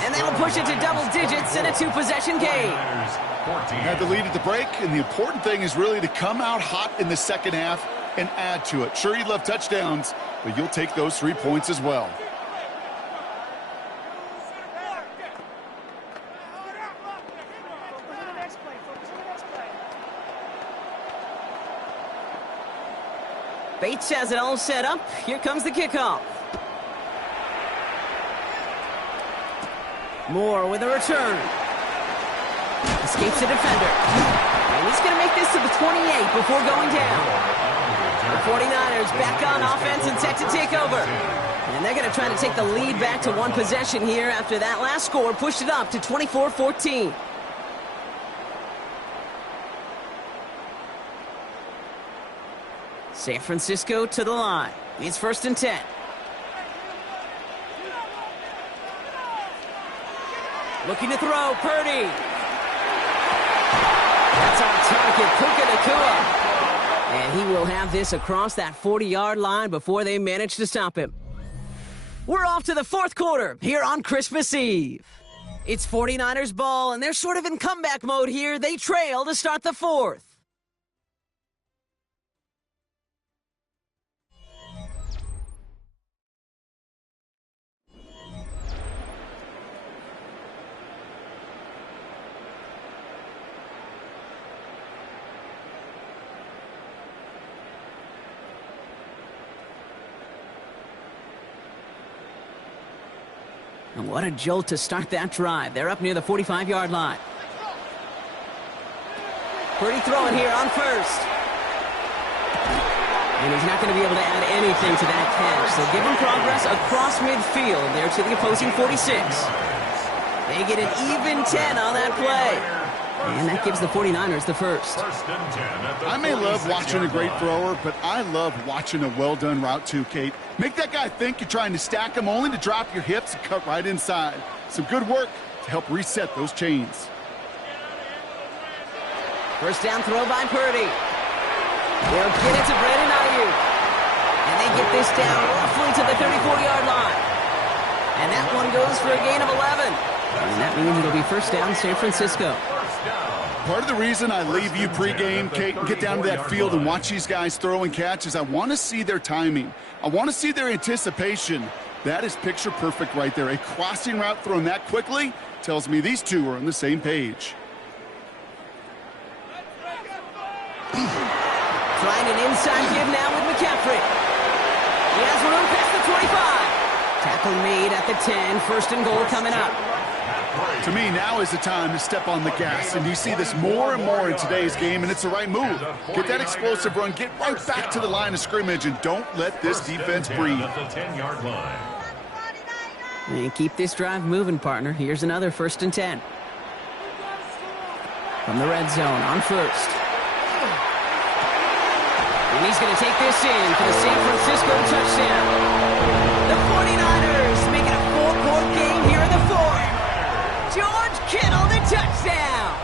And that'll push it to double digits in a 2-possession game. Had the lead at the break, and the important thing is really to come out hot in the second half and add to it. Sure, you love touchdowns, but you'll take those 3 points as well. Bates has it all set up. Here comes the kickoff. Moore with a return. Escapes the defender. And he's going to make this to the 28 before going down. The 49ers back on offense and set to take over. And they're going to try to take the lead back to 1 possession here after that last score pushed it up to 24-14. San Francisco to the line. It's 1st and 10. Looking to throw, Purdy. That's on target, Puka Nacua. And he will have this across that 40-yard line before they manage to stop him. We're off to the 4th quarter here on Christmas Eve. It's 49ers ball, and they're sort of in comeback mode here. They trail to start the 4th. And what a jolt to start that drive. They're up near the 45-yard line. Purdy throwing here on 1st. And he's not going to be able to add anything to that catch. So give him progress across midfield there to the opposing 46. They get an even 10 on that play. And that gives the 49ers the 1st. I may love watching a great thrower, but I love watching a well-done route too, Kate. Make that guy think you're trying to stack him only to drop your hips and cut right inside. Some good work to help reset those chains. First down throw by Purdy. They'll get it to Brandon Ayuk. And they get this down roughly to the 34-yard line. And that one goes for a gain of 11. And that means it'll be 1st down San Francisco. Part of the reason I leave you pregame, Kate, and get down to that field and watch these guys throw and catch is I want to see their timing. I want to see their anticipation. That is picture perfect right there. A crossing route thrown that quickly tells me these two are on the same page. Trying an inside give now with McCaffrey. He has room past the 25. Tackle made at the 10. First and goal coming up. To me, now is the time to step on the gas, and you see this more and more in today's game, and it's the right move. Get that explosive run, get right back to the line of scrimmage, and don't let this defense breathe. At the 10-yard line. And keep this drive moving, partner. Here's another 1st and 10. From the red zone on first. And he's going to take this in for the San Francisco touchdown. The 49ers make it a 4-point game here in the 4th. George Kittle, the touchdown.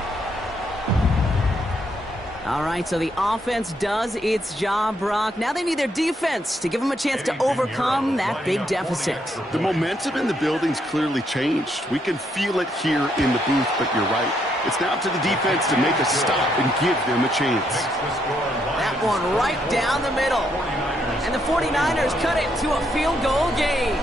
All right, so the offense does its job, Brock. Now they need their defense to give them a chance to overcome that big deficit. The momentum in the building's clearly changed. We can feel it here in the booth, but you're right. It's now up to the defense to make a stop and give them a chance. That one right down the middle. And the 49ers cut it to a field goal game.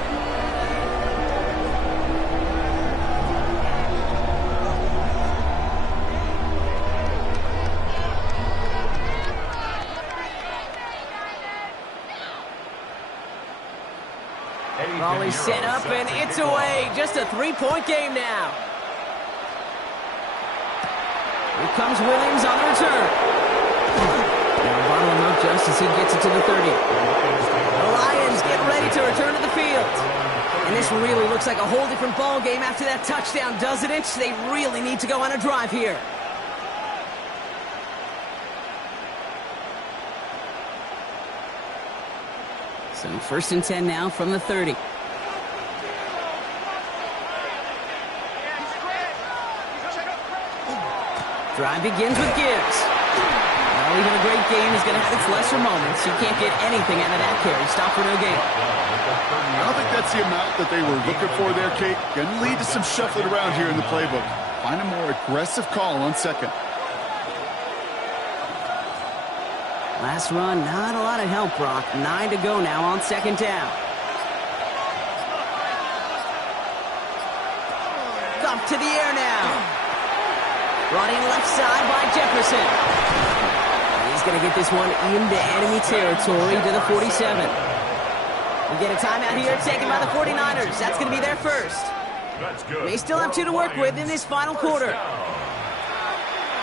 Raleigh set up, and it's away. Just a 3-point game now. Here comes Williams on the return. Now bottle him up just as he gets it to the 30. The Lions get ready to return to the field. And this really looks like a whole different ball game after that touchdown, doesn't it? They really need to go on a drive here. So 1st and 10 now from the 30. Drive begins with Gibbs. Well, even a great game is going to have its lesser moments. You can't get anything out of that carry. Stop for no gain. I don't think that's the amount that they were looking for there, Kate. Going to lead to some shuffling around here in the playbook. Find a more aggressive call on second. Last run, not a lot of help, Brock. 9 to go now on 2nd down. Up to the air now. Running left side by Jefferson. He's going to get this one into enemy territory to the 47. We get a timeout here taken by the 49ers. That's going to be their first. They still have 2 to work with in this final quarter.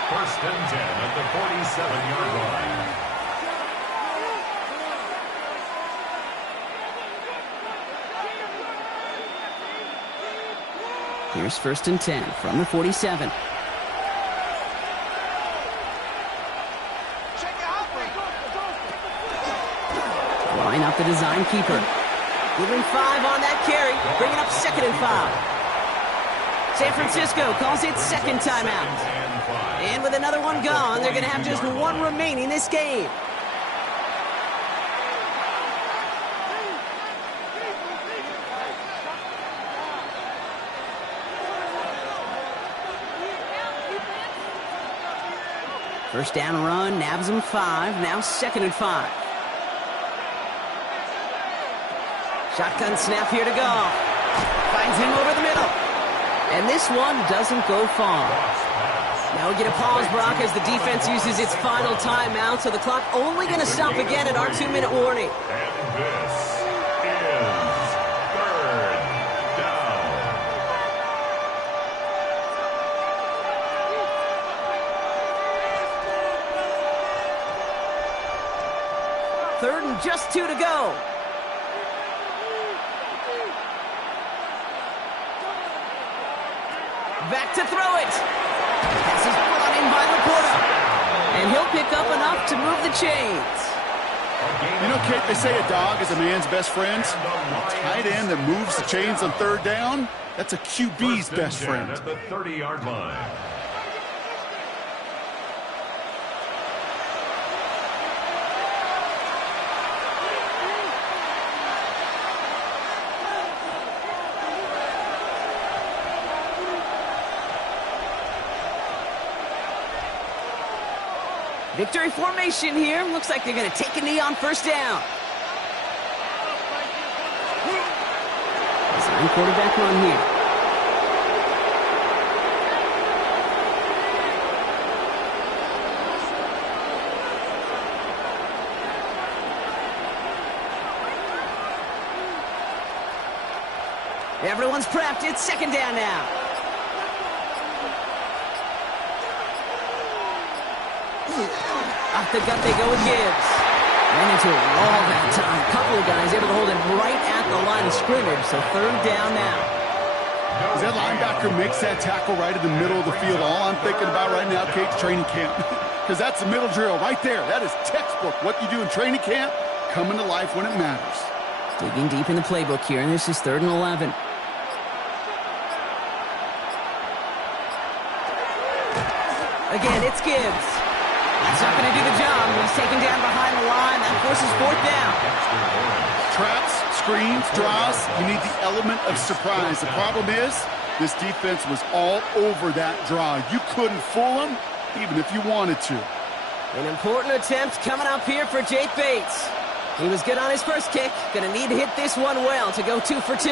1st and 10 at the 47-yard line. Here's 1st and 10 from the 47. Line up the design keeper. Giving 5 on that carry, bringing up 2nd and 5. San Francisco calls it 2nd timeout. And with another one gone, they're going to have just 1 remaining this game. First down run, nabs him 5, now 2nd and 5. Shotgun snap here to Goff. Finds him over the middle. And this one doesn't go far. Now we get a pause, Brock, as the defense uses its final timeout, so the clock only going to stop again at our 2-minute warning. And this is 3rd down. 3rd and just 2 to go. Back to throw it. Pass is brought in by Laporta. And he'll pick up enough to move the chains. You know, Kate, they say a dog is a man's best friend. A tight end that moves the chains on 3rd down, that's a QB's best friend. At the 30-yard line. Victory formation here. Looks like they're going to take a knee on first down. Design quarterback run here. Everyone's prepped. It's second down now. Off the gut they go with Gibbs. Ran into a wall that time. A couple of guys able to hold him right at the line of scrimmage, so third down now. As that linebacker makes that tackle right in the middle of the field, all I'm thinking about right now, Kate's training camp. Because that's the middle drill right there. That is textbook. What you do in training camp, coming to life when it matters. Digging deep in the playbook here, and this is 3rd and 11. Again, it's Gibbs. That's not going to do the job. He's taken down behind the line. That forces 4th down. Traps, screens, draws. You need the element of surprise. The problem is, this defense was all over that draw. You couldn't fool them, even if you wanted to. An important attempt coming up here for Jake Bates. He was good on his first kick. Going to need to hit this one well to go 2 for 2.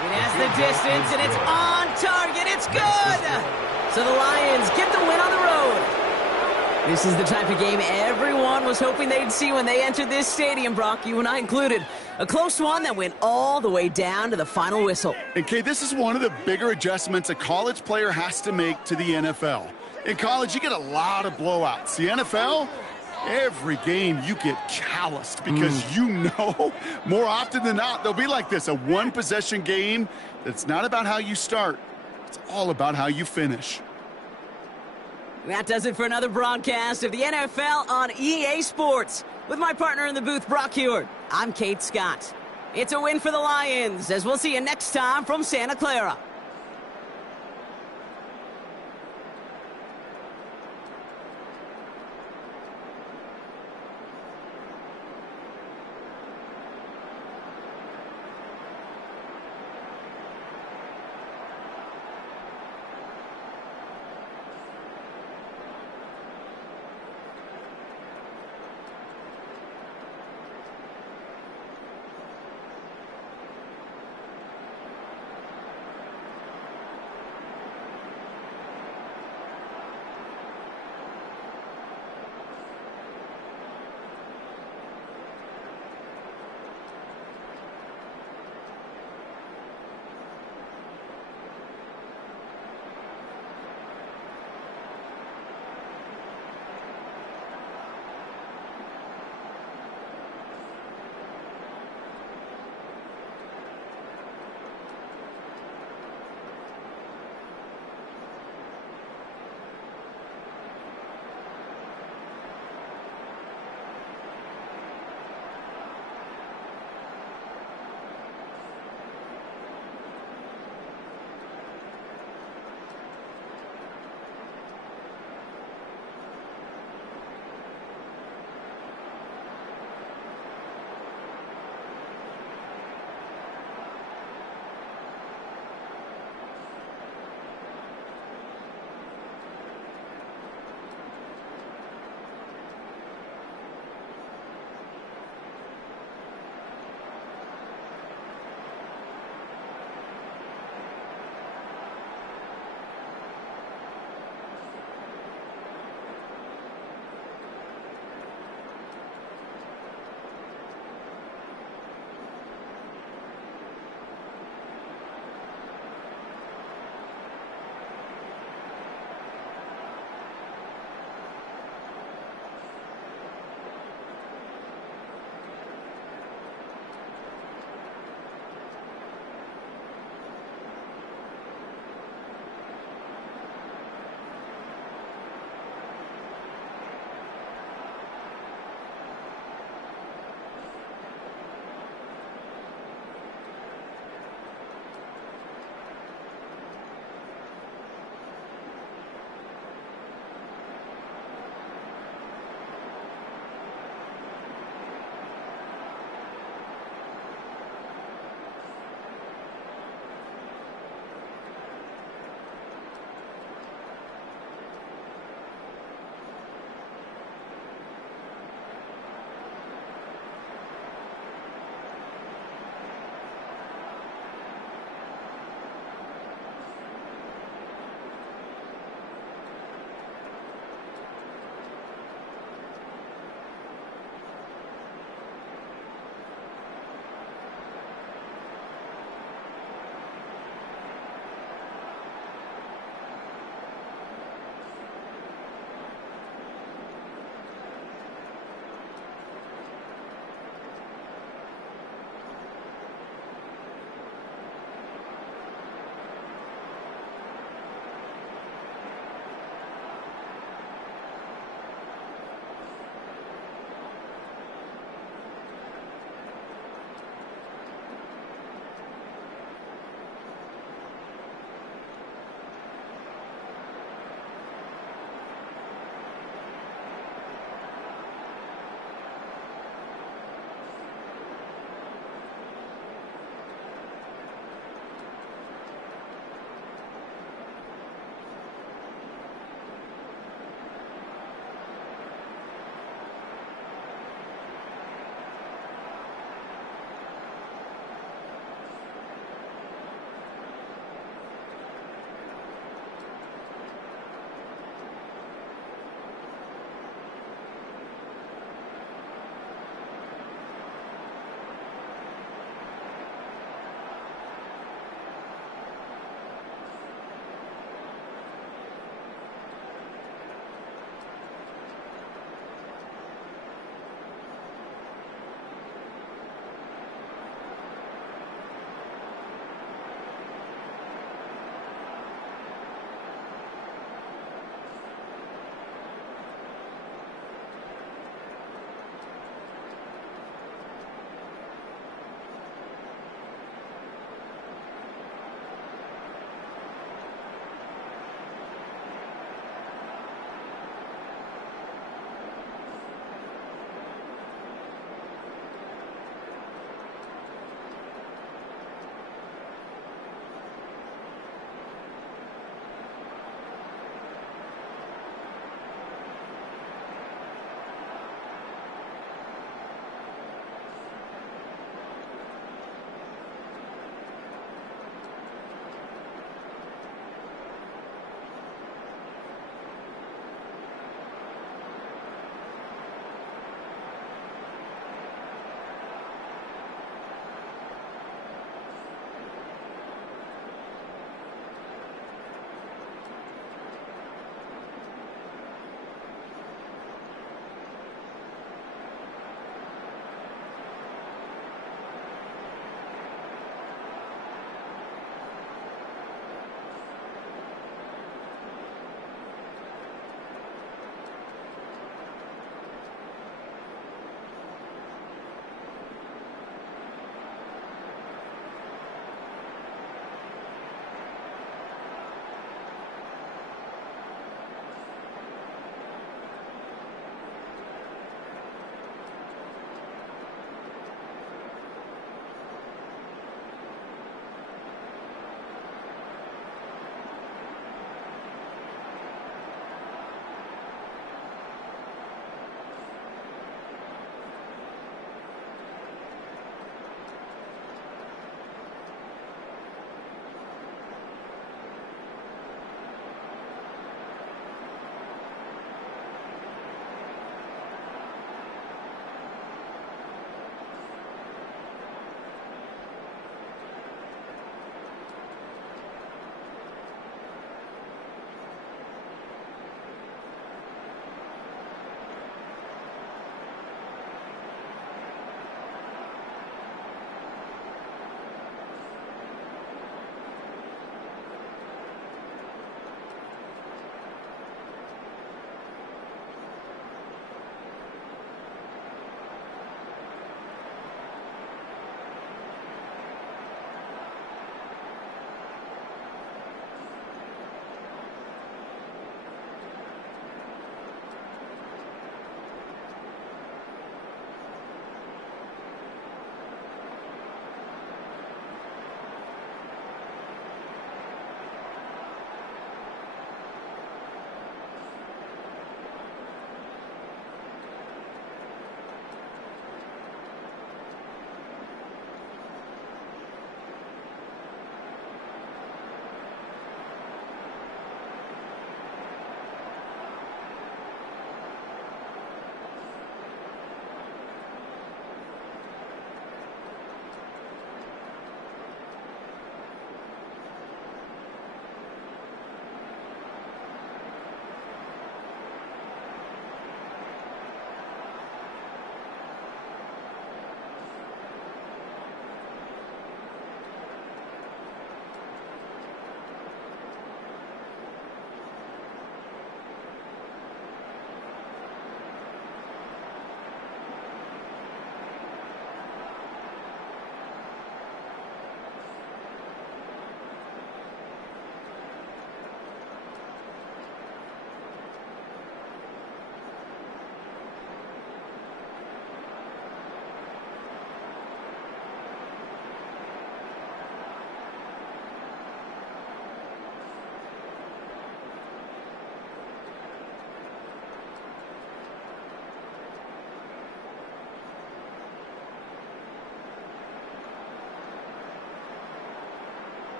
It has the distance, and it's on target. It's good! So the Lions get the win on the road. This is the type of game everyone was hoping they'd see when they entered this stadium, Brock, you and I included. A close one that went all the way down to the final whistle. And, Kay, this is one of the bigger adjustments a college player has to make to the NFL. In college, you get a lot of blowouts. The NFL, every game you get calloused because you know more often than not they'll be like this, a one-possession game that's not about how you start. It's all about how you finish. That does it for another broadcast of the NFL on EA Sports. With my partner in the booth, Brock Huard, I'm Kate Scott. It's a win for the Lions, as we'll see you next time from Santa Clara.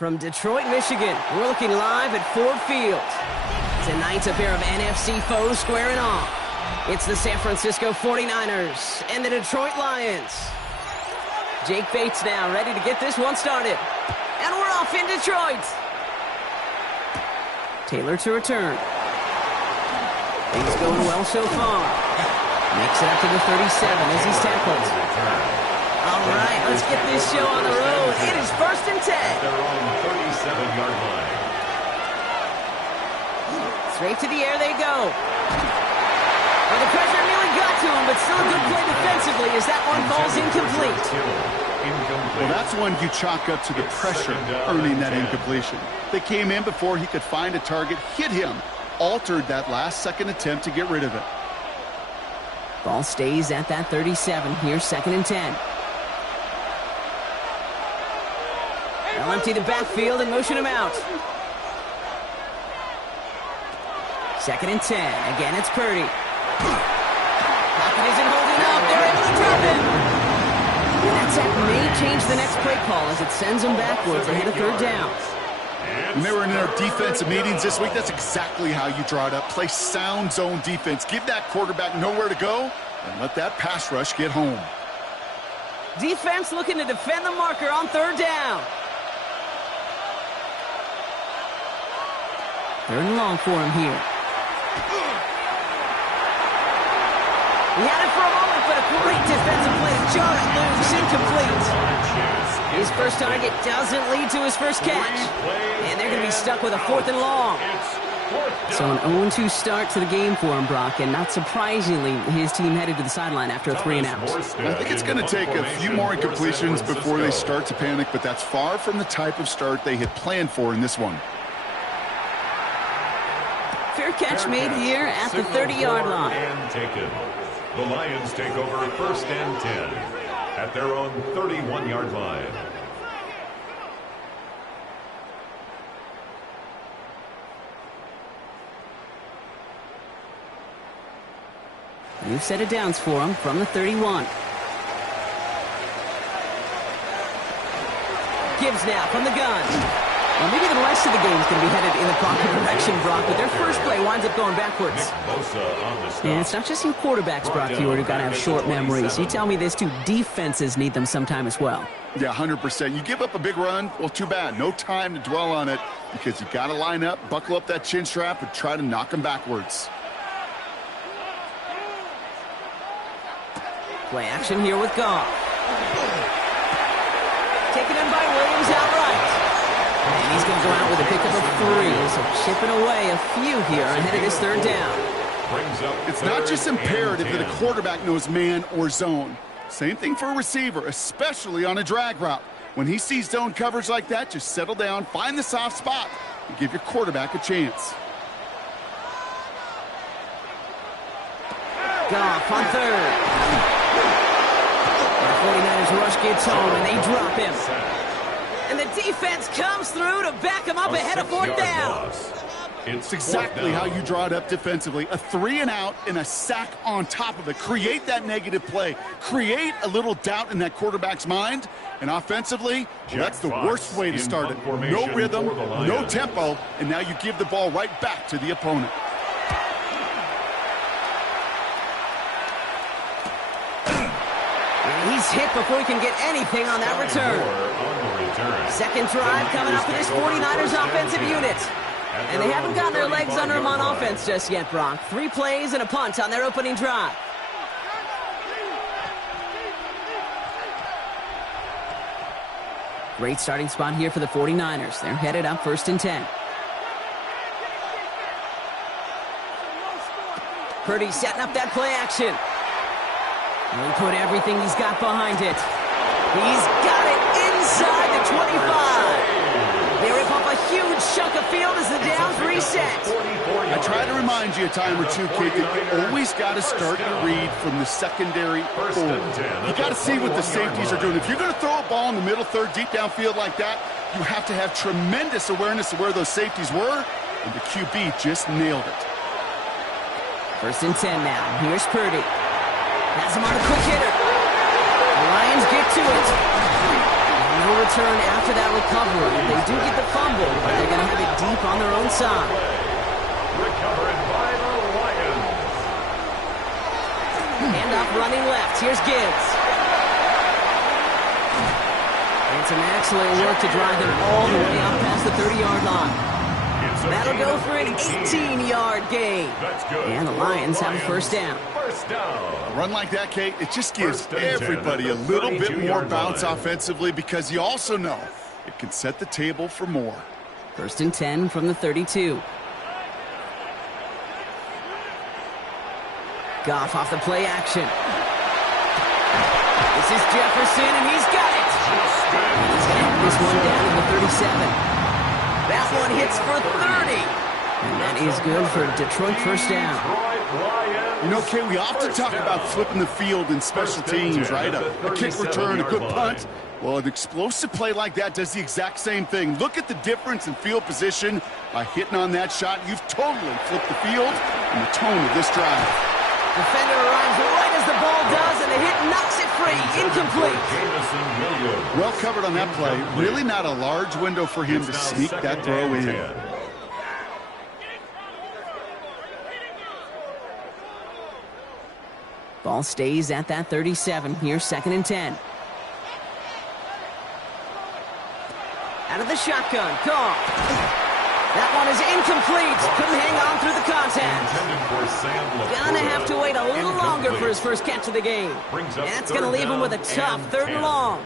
From Detroit, Michigan, we're looking live at Ford Field. Tonight, a pair of NFC foes squaring off. It's the San Francisco 49ers and the Detroit Lions. Jake Bates now ready to get this one started. And we're off in Detroit. Taylor to return. Things going well so far. Makes it up to the 37 as he's tackled. All right, let's get this show on the road. It is 1st and 10. Their own 37-yard line. Straight to the air they go. Well, the pressure nearly got to him, but still a good play defensively as that one falls incomplete. Well, that's one you chalk up to the pressure earning that incompletion. They came in before he could find a target, hit him, altered that last-second attempt to get rid of it. Ball stays at that 37. Here's 2nd and 10. They'll empty the backfield and motion him out. 2nd and 10. Again, it's Purdy. Pocket isn't holding up. They're able to drop him. And that sack may change the next play call as it sends them backwards ahead of 3rd down. When they were in our defensive meetings this week, that's exactly how you draw it up. Play sound zone defense. Give that quarterback nowhere to go and let that pass rush get home. Defense looking to defend the marker on 3rd down. 3rd and long for him here. He had it for a moment, but a great defensive play to jar it loose, incomplete. His first target doesn't lead to his first catch. And they're going to be stuck with a 4th and long. So an 0-2 start to the game for him, Brock, and not surprisingly, his team headed to the sideline after a 3-and-out. I think it's going to take a few more incompletions before they start to panic, but that's far from the type of start they had planned for in this one. Fair catch made here at the 30-yard line. And taken. The Lions take over 1st and 10 at their own 31-yard line. New set of downs for him from the 31. Gibbs now from the gun. Well, maybe the rest of the game is going to be headed in the proper direction, Brock, but their first play winds up going backwards. And it's not just you quarterbacks, Brock, who got to have short memories. You tell me this too, defenses need them sometime as well. Yeah, 100%. You give up a big run, well, too bad. No time to dwell on it because you got to line up, buckle up that chin strap, and try to knock them backwards. Play action here with Goff. Taken in by Williams outright. And he's going to go out with a pickup of 3. So chipping away a few here ahead of this 3rd down. It's not just imperative that a quarterback knows man or zone. Same thing for a receiver, especially on a drag route. When he sees zone coverage like that, just settle down, find the soft spot, and give your quarterback a chance. Goff on 3rd. The 49ers rush gets home, and they drop him. And the defense comes through to back him up ahead of 4th down. It's exactly how you draw it up defensively. A 3-and-out and a sack on top of it. Create that negative play. Create a little doubt in that quarterback's mind. And offensively, that's the worst way to start it. No rhythm, no tempo, and now you give the ball right back to the opponent. He's hit before he can get anything on that return. 2nd drive coming up for this 49ers offensive unit. And they haven't gotten their legs under them on offense just yet, Brock. 3 plays and a punt on their opening drive. Great starting spot here for the 49ers. They're headed up 1st and 10. Purdy setting up that play action. He'll put everything he's got behind it. He's got it inside the 25. They rip off a huge chunk of field as the downs reset. I try to remind you a time or two, kid, that you always got to start your read from the secondary forward. You got to see what the safeties are doing. If you're going to throw a ball in the middle third, deep downfield like that, you have to have tremendous awareness of where those safeties were, and the QB just nailed it. 1st and 10 now. Here's Purdy. Has him on a quick hitter. The Lions get to it. And no return after that recovery. They do get the fumble, but they're going to have it deep on their own side. Recovered by the Lions. Hand up, running left. Here's Gibbs. And some excellent work to drive them all the way up past the 30-yard line. That'll go for an 18-yard gain. And the Lions have a first down. A run like that, Kate, it just gives everybody a little bit more bounce offensively because you also know it can set the table for more. 1st and 10 from the 32. Goff off the play action. This is Jefferson, and he's got it. He's going to have this one down to the 37. That one hits for 30. And that is good for Detroit first down. You know, Kate, we often talk about flipping the field in special teams, right? A kick return, a good punt. Well, an explosive play like that does the exact same thing. Look at the difference in field position. By hitting on that shot, you've totally flipped the field and the tone of this drive. Defender arrives right as the ball does, and the hit knocks it free. Incomplete. Well covered on that play. Really not a large window for him to sneak that throw in. Ball stays at that 37. Here's 2nd and 10. Out of the shotgun. Goff. That one is incomplete. Couldn't hang on through the contact. Gonna have to wait a little longer for his first catch of the game. That's gonna leave him with a tough 3rd and long.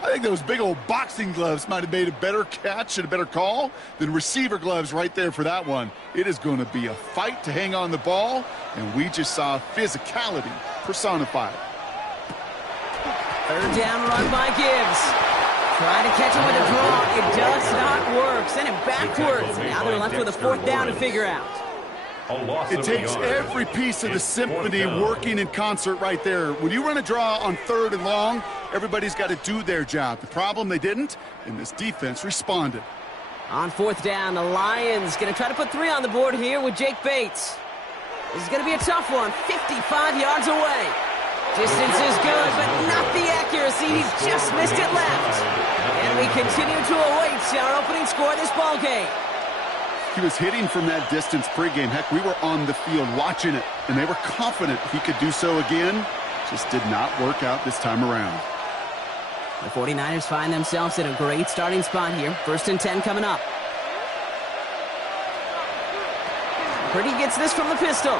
I think those big old boxing gloves might have made a better catch and a better call than receiver gloves right there for that one. It is going to be a fight to hang on the ball, and we just saw physicality personified. 3rd down run by Gibbs. Trying to catch him with a draw. It does not work. Send him backwards. Now they're left with a 4th down to figure out. It takes every piece of the symphony working in concert right there. When you run a draw on 3rd and long, everybody's got to do their job. The problem, they didn't, and this defense responded. On 4th down, the Lions going to try to put 3 on the board here with Jake Bates. This is going to be a tough one, 55 yards away. Distance is good, but not the accuracy. He just missed it left. And we continue to await our opening score of this ball game. He was hitting from that distance pregame. Heck, we were on the field watching it, and they were confident he could do so again. Just did not work out this time around. The 49ers find themselves in a great starting spot here. 1st and 10 coming up. Purdy gets this from the pistol.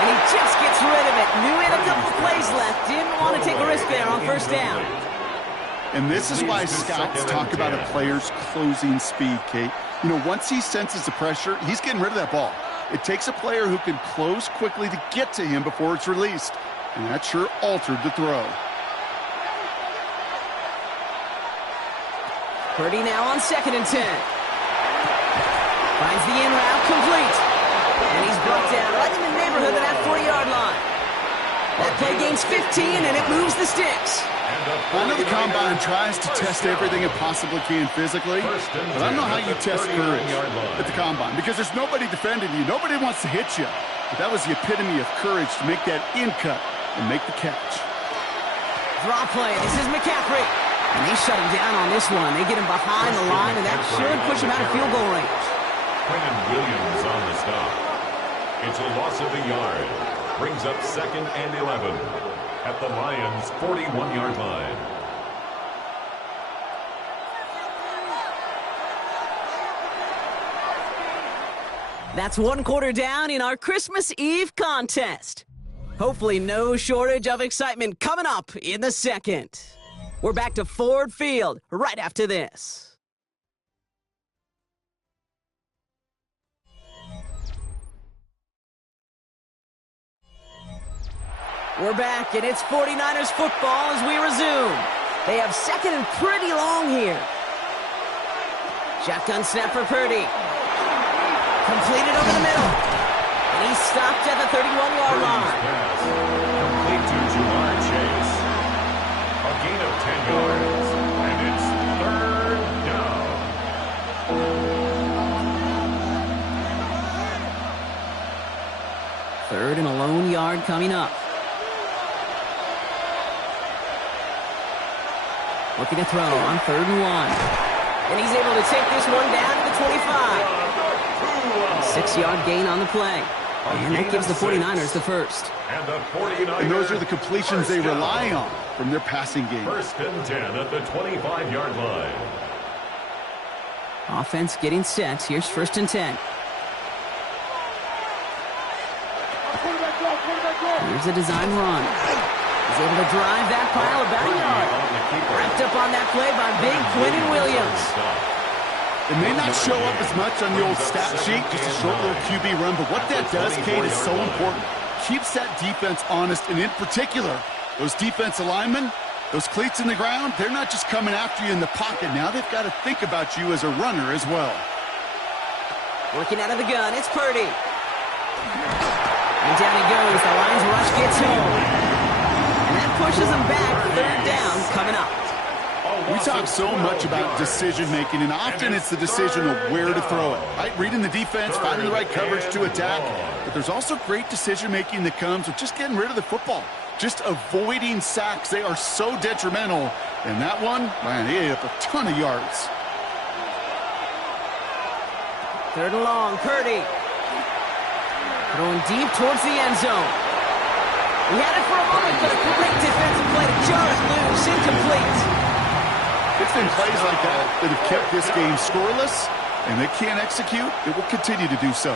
And he just gets rid of it. Knew he had a couple plays left. Didn't want to take a risk there on 1st down. And this is why scouts talk about a player's closing speed, Kate. You know, once he senses the pressure, he's getting rid of that ball. It takes a player who can close quickly to get to him before it's released. And that sure altered the throw. Purdy now on 2nd and 10. Finds the in route complete. And he's brought down right in the neighborhood of that 40-yard line. That play gains 15, and it moves the sticks. I know the Combine tries to test everything it possibly can physically, but I don't know how you test courage at the Combine because there's nobody defending you. Nobody wants to hit you. But that was the epitome of courage to make that in cut and make the catch. Draw play. This is McCaffrey. And they shut him down on this one. They get him behind the line, and that should push him out of field goal range. Quinnen Williams on the stop. It's a loss of a yard. Brings up 2nd and 11 at the Lions' 41-yard line. That's 1 quarter down in our Christmas Eve contest. Hopefully no shortage of excitement coming up in the 2nd. We're back to Ford Field right after this. We're back, and it's 49ers football as we resume. They have 2nd and pretty long here. Shotgun snap for Purdy. Completed over the middle. And he's stopped at the 31-yard line. Complete to Jamar Chase. A gain of 10 yards. And it's 3rd down. 3rd and a lone yard coming up. Looking to throw on 3rd and 1. And he's able to take this one down to the 25. A 6-yard gain on the play. And that gives the 49ers the first. And those are the completions they rely on from their passing game. 1st and 10 at the 25-yard line. Offense getting set. Here's 1st and 10. Here's a design run. He's able to drive that pile about a yard. Wrapped up on that play by big Quinnen Williams. It may not show up as much on the old stat sheet, just a short little QB run, but what that does, Kate, is so important. Keeps that defense honest, and in particular, those defensive linemen, those cleats in the ground, they're not just coming after you in the pocket. Now they've got to think about you as a runner as well. Working out of the gun, it's Purdy. And down he goes. The Lions rush gets home. And that pushes them back. 3rd down coming up. We talk so much about decision-making, and often it's the decision of where to throw it. Right? Reading the defense, finding the right coverage to attack. But there's also great decision-making that comes with just getting rid of the football. Just avoiding sacks. They are so detrimental. And that one, man, he ate up a ton of yards. 3rd and long, Purdy. Throwing deep towards the end zone. He had it for a moment, but a great defensive play to jar it loose, incomplete. It's been plays like that that have kept this game scoreless, and they can't execute. It will continue to do so.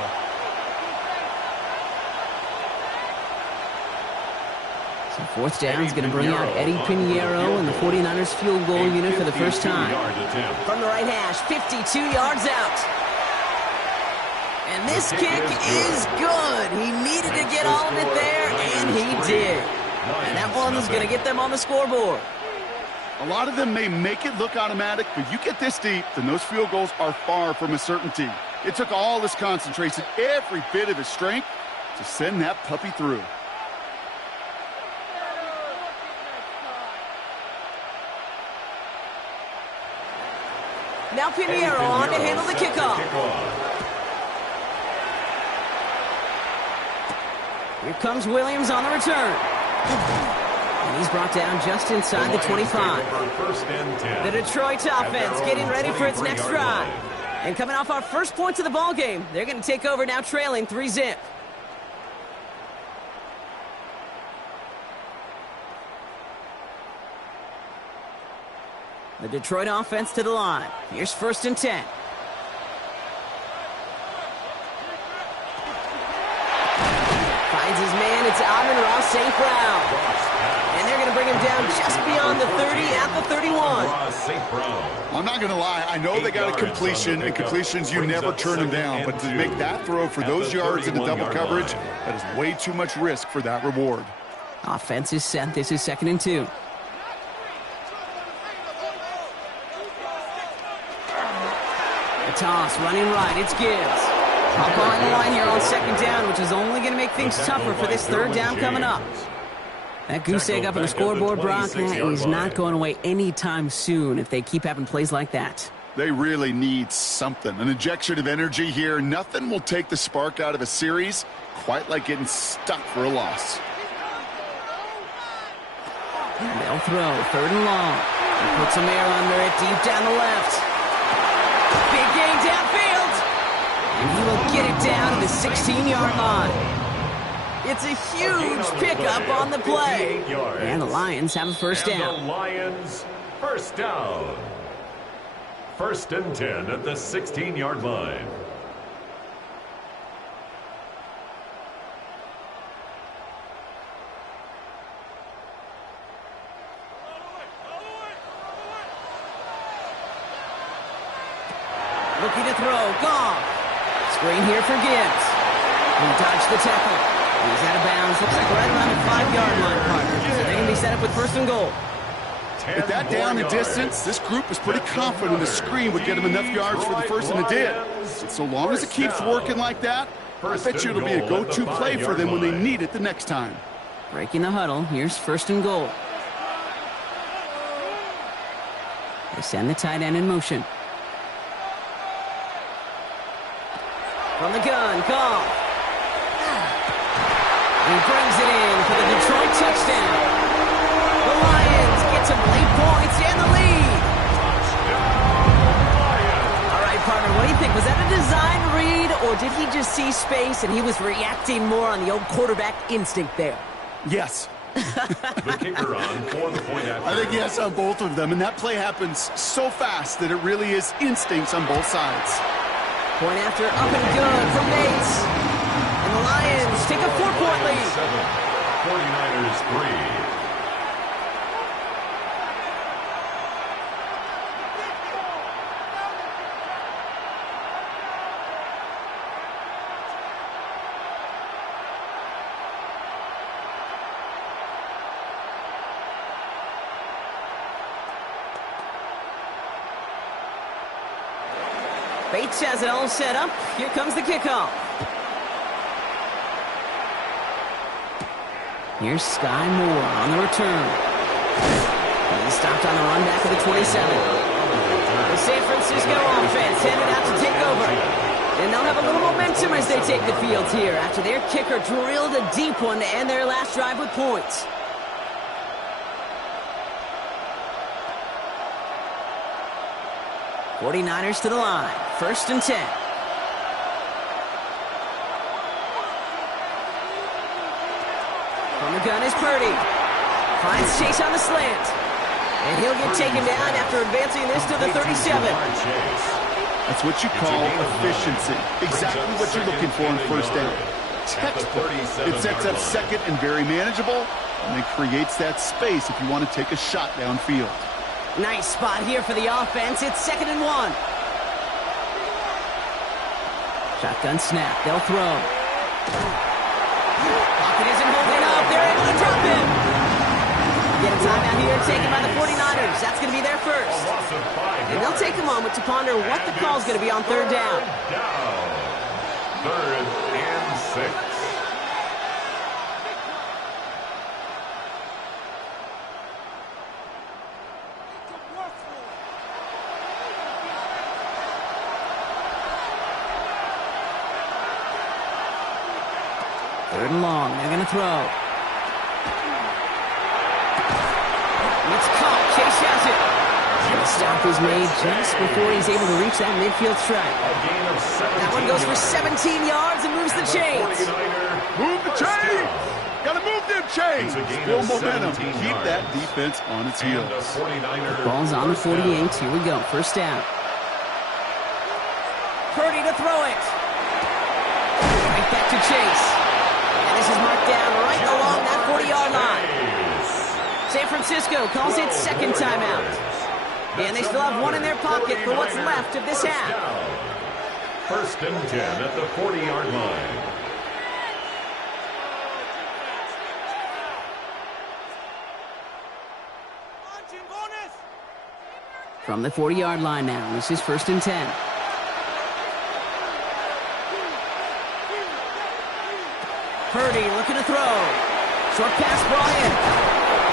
So 4th down is going to bring out Eddie Pinheiro and the 49ers field goal unit for the first time. From the right hash, 52 yards out. And this kick is good. He needed to get all of it there, and he did. And that one is going to get them on the scoreboard. A lot of them may make it look automatic, but you get this deep, then those field goals are far from a certainty. It took all his concentration, every bit of his strength, to send that puppy through. Now Pinheiro on to handle the kickoff. Here comes Williams on the return. And he's brought down just inside the 25. The Detroit offense getting ready for its next drive. And coming off our first points of the ball game, they're going to take over now trailing 3-zip. The Detroit offense to the line. Here's 1st and 10. Finds his man. It's Amon-Ra St. Brown. And they're going to bring him down just beyond the 30 at the 31. I'm not going to lie. I know they got a completion, and completions, you never turn them down. But to make that throw for those yards in the double coverage, that is way too much risk for that reward. Offense is set. This is 2nd and 2. The toss, running right. It's Gibbs. Up on the line here on 2nd down, which is only going to make things tougher for this 3rd down coming up. That goose egg up on the scoreboard, Brock, is not going away anytime soon if they keep having plays like that. They really need something. An injection of energy here. Nothing will take the spark out of a series quite like getting stuck for a loss. They'll throw. 3rd and long. He puts some air under it deep down the left. Big gain downfield. And he will get it down to the 16-yard line. It's a huge pickup on the play. And the Lions have a 1st down. The Lions, 1st down. 1st and 10 at the 16-yard line. Looking to throw. Goff. Screen here for Gibbs. He dodged the tackle. He's out of bounds. Looks like right around the 5-yard line, partner. So they're going to be set up with 1st and goal. At that down and distance, this group was pretty confident the screen would get them enough yards for the first, and it did. And so long as it keeps working like that, I bet you it'll be a go-to play for them when they need it the next time. Breaking the huddle. Here's 1st and goal. They send the tight end in motion. From the gun, Goff. He brings it in for the Detroit touchdown. The Lions get gets him late points and the lead. All right, partner, what do you think? Was that a design read, or did he just see space and he was reacting more on the old quarterback instinct there? Yes. The kicker on for the point after. I think yes on both of them, and that play happens so fast that it really is instincts on both sides. Point after, up and good from Bates. And the Lions take a 4-point lead. 49ers 3. Bates has it all set up. Here comes the kickoff. Here's Sky Moore on the return. He's stopped on the run back of the 27. The San Francisco offense headed out to take over. And they'll have a little momentum as they take the field here after their kicker drilled a deep one to end their last drive with points. '49ers to the line. 1st and 10. From the gun is Purdy. Finds Chase on the slant. And he'll get taken down after advancing this to the 37. That's what you call efficiency. Exactly what you're looking for in first down. Textbook. It sets up second and very manageable, and it creates that space if you want to take a shot downfield. Nice spot here for the offense. It's 2nd and 1. Shotgun snap. They'll throw. Pocket isn't holding up. They're able to drop him. Get a timeout here taken by the 49ers. That's going to be their first. And they'll take a moment to ponder what the call is going to be on 3rd down. 3rd and 6. Third and long. They're going to throw. It's caught. Chase has it. And the stop is made just before he's able to reach that midfield strike. That one goes for 17 yards and moves the chains. Move the chains! Gotta move them chains! Build momentum. Keep that defense on its heels. The ball's on the 48. Here we go. 1st down. Purdy to throw it. Right back to Chase. And this is marked down right along that 40-yard line. San Francisco calls it 2nd timeout. And they still have one in their pocket for what's left of this half. 1st and 10 at the 40-yard line. From the 40-yard line now, this is 1st and 10. Purdy looking to throw. Short pass brought in.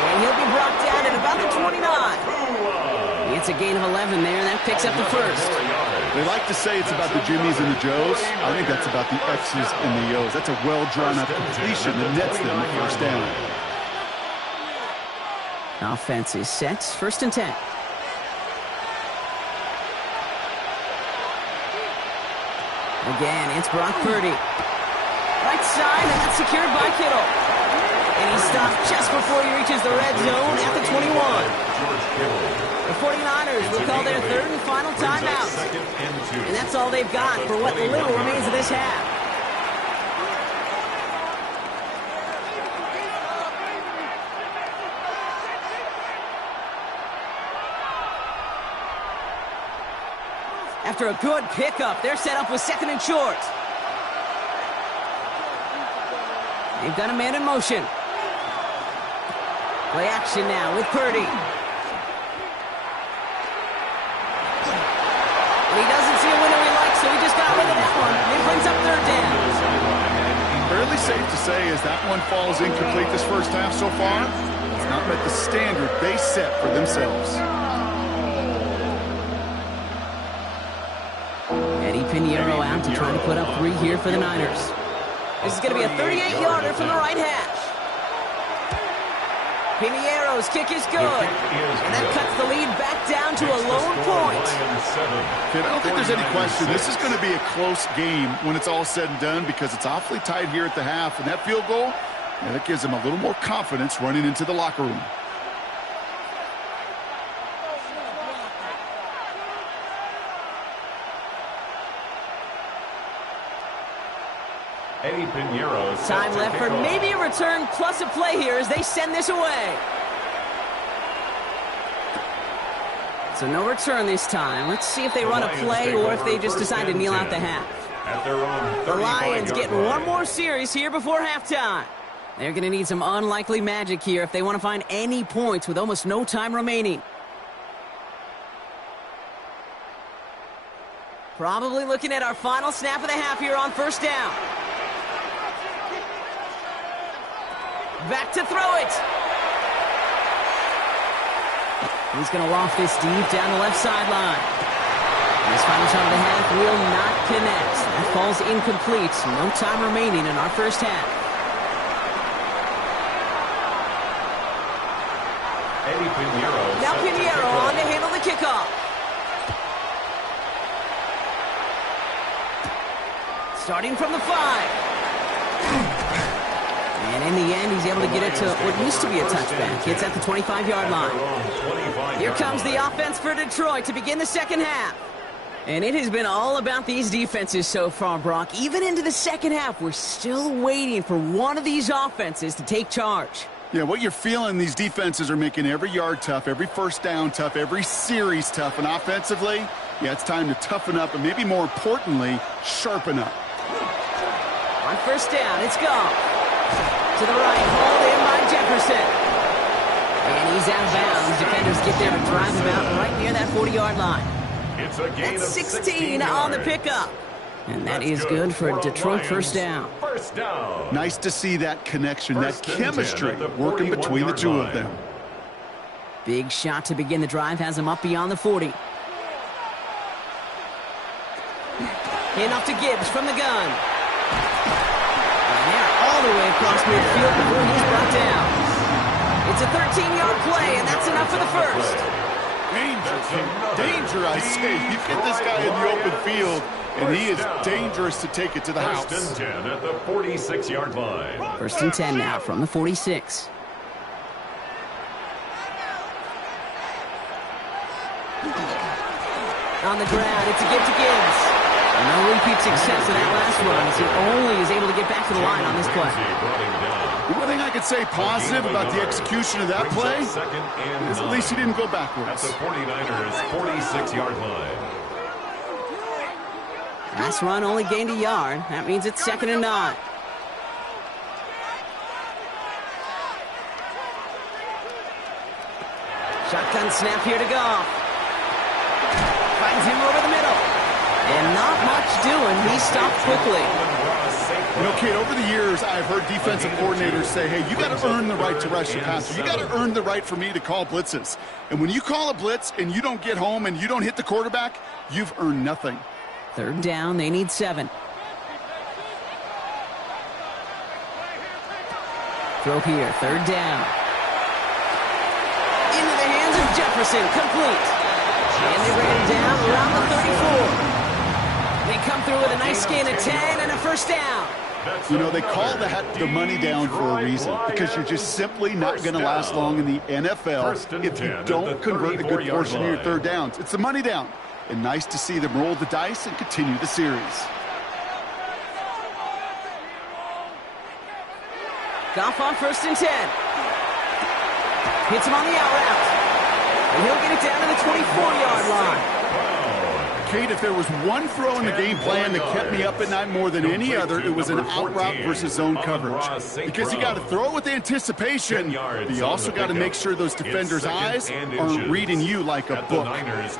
And he'll be brought down at about the 29. It's a gain of 11 there, and that picks up the first. They like to say it's about the Jimmies and the Joes. I think that's about the X's and the O's. That's a well-drawn-up completion that nets them the 1st down. Offense is set. 1st and 10. Again, it's Brock Purdy. Right side, and that's secured by Kittle. And he stopped just before he reaches the red zone at the 21. The 49ers will call their 3rd and final timeout. And that's all they've got for what little remains of this half. After a good pickup, they're set up with 2nd and short. They've got a man in motion. Play action now with Purdy. And he doesn't see a winner he likes, so he just got rid of that one. It brings up 3rd down. Fairly safe to say as that one falls incomplete this first half so far, it's not met the standard they set for themselves. Eddie Pinheiro out to try to put up 3 here for the Niners. This is going to be a 38-yarder from the right hash. Piniero's kick is good. And that cuts the lead back down to a lone point. I don't think there's any question. This is going to be a close game when it's all said and done because it's awfully tight here at the half. And that field goal, that gives them a little more confidence running into the locker room. Eddie Pinheiro. Time left for maybe a return plus a play here as they send this away. So no return this time. Let's see if they run a play or if they just decide to kneel out the half. The Lions getting one more series here before halftime. They're going to need some unlikely magic here if they want to find any points with almost no time remaining. Probably looking at our final snap of the half here on first down. Back to throw it. He's going to loft this deep down the left sideline. This final shot of the half will not connect. That falls incomplete. No time remaining in our first half. Eddie Pinheiro. Now Pinheiro on to handle the kickoff. Starting from the 5. And in the end, he's able to get it to what used to be a touchback. It's at the 25-yard line. Here comes the offense for Detroit to begin the second half. And it has been all about these defenses so far, Brock. Even into the second half, we're still waiting for one of these offenses to take charge. Yeah, what you're feeling, these defenses are making every yard tough, every first down tough, every series tough. And offensively, yeah, it's time to toughen up and maybe more importantly, sharpen up. On first down, it's gone. To the right, hauled in by Jefferson. And he's out of bounds. Defenders get there and drive him out right near that 40-yard line. It's a gain That's of 16 on the pickup. And that is good for a Detroit first down. First down. Nice to see that connection, that First and 10 chemistry at the working between the 41-yard two line. of them. Big shot to begin the drive has him up beyond the 40. Enough to Gibbs from the gun. And they're all the way across midfield before he's brought down. It's a 13-yard play, and that's enough for the first. Danger, I say. You get this guy in the open field, and he is dangerous to take it to the house. First and 10 at the 46-yard line. First and 10 now from the 46. On the ground, it's a give to Gibbs. No repeat success in that last run as he only is able to get back to the line on this play. One thing I could say positive about the execution of that play is at least he didn't go At backwards. the 49ers 46-yard line. Last run only gained a yard. That means it's 2nd and 9. Shotgun snap here to Goff. Finds him over the middle. And not much doing. He stopped quickly. You know, Kate, over the years, I've heard defensive coordinators say, hey, you got to earn the right to rush your passer. You got to earn the right for me to call blitzes. And when you call a blitz and you don't get home and you don't hit the quarterback, you've earned nothing. 3rd down, they need 7. Throw here, 3rd down. Into the hands of Jefferson, complete. And they bring him down around the 34. They come through with a nice gain of 10 and a first down. You know, they call that the money down for a reason, because you're just simply not going to last long in the NFL if you don't convert a good portion of your 3rd downs. It's the money down. And nice to see them roll the dice and continue the series. Goff on 1st and 10. Hits him on the out route. And he'll get it down to the 24-yard line. Kate, if there was one throw in the game plan that kept me up at night more than any other, it was an out route versus zone coverage. Because you got to throw with anticipation, but you also got to make sure those defenders' eyes aren't reading you like a book.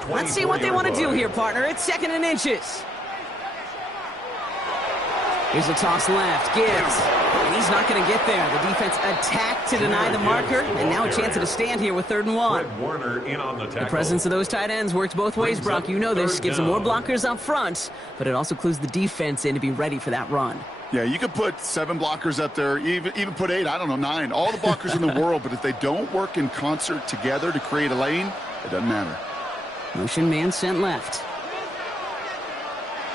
Let's see what they want to do here, partner. It's 2nd and inches. Here's a toss left. Gibbs. And he's not going to get there. The defense attacked to deny the marker, and now a chance at a stand here with 3rd and 1. The presence of those tight ends works both ways, Brock. You know this. Gives them more blockers up front, but it also clues the defense in to be ready for that run. Yeah, you could put 7 blockers up there, even put 8, I don't know, 9. All the blockers in the world, but if they don't work in concert together to create a lane, it doesn't matter. Motion man sent left.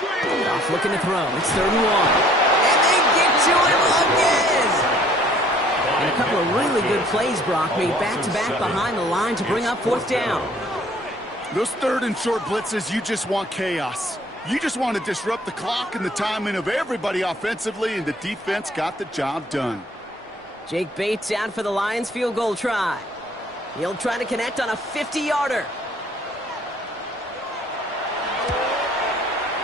Off looking to throw. It's 3rd and 1. And they get to him again! And a couple of really good plays, Brock, made back-to-back behind the line to bring up 4th down. Those 3rd and short blitzes, you just want chaos. You just want to disrupt the clock and the timing of everybody offensively, and the defense got the job done. Jake Bates out for the Lions field goal try. He'll try to connect on a 50-yarder.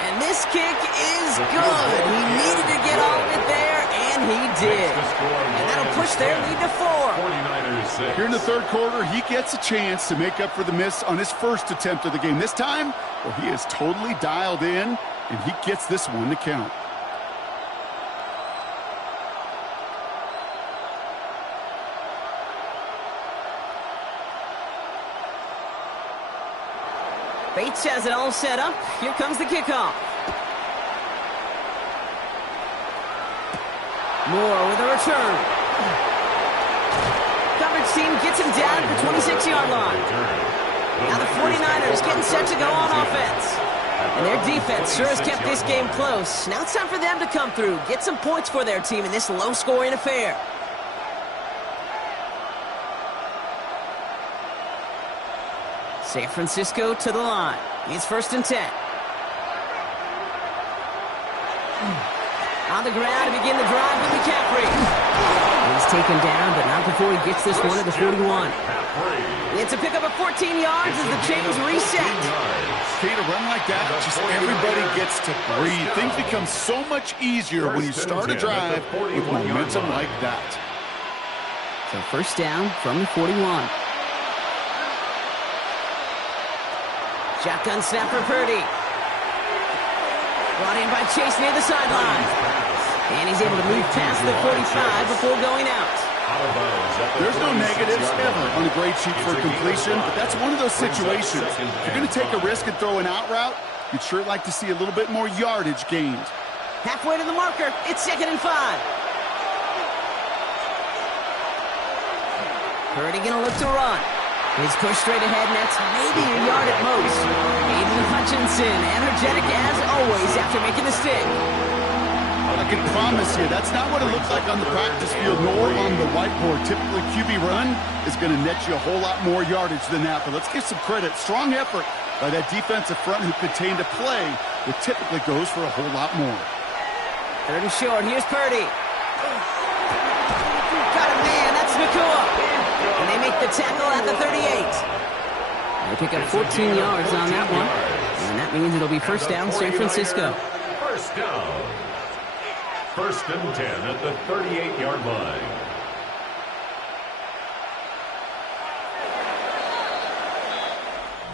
And this kick is good. He needed to get all of it there, and he did. And that'll push their lead to 4. 49ers 6. Here in the 3rd quarter, he gets a chance to make up for the miss on his first attempt of the game. This time, well, he is totally dialed in, and he gets this one to count. Bates has it all set up. Here comes the kickoff. Moore with a return. Coverage team gets him down at the 26-yard line. Now the 49ers getting set to go on offense. And their defense sure has kept this game close. Now it's time for them to come through, get some points for their team in this low-scoring affair. San Francisco to the line. It's 1st and 10. On the ground to begin the drive with McCaffrey. He's taken down, but not before he gets this one at the 41. It's a pickup of 14 yards as the chains reset. Okay, to run like that, just everybody gets to breathe. Things become so much easier when you start a drive with momentum like that. So 1st down from the 41. Shotgun snap for Purdy. Brought in by Chase near the sideline. And he's able to move past the 45 before going out. There's no negatives ever on a grade sheet for a completion, but that's one of those situations. If you're going to take a risk and throw an out route, you'd sure like to see a little bit more yardage gained. Halfway to the marker. It's 2nd and 5. Purdy going to look to run. He's pushed straight ahead, and that's maybe a yard at most. Aiden Hutchinson, energetic as always after making the stick. I can promise you, that's not what it looks like on the practice field nor on the whiteboard. Typically, QB run is going to net you a whole lot more yardage than that. But let's give some credit. Strong effort by that defensive front who contained a play that typically goes for a whole lot more. 3rd and short. Here's Purdy. Got a man. That's Nakua. And they make the tackle at the 38. They pick up 14 yards on that one. And that means it'll be 1st down, San Francisco. 1st down. 1st and 10 at the 38-yard line.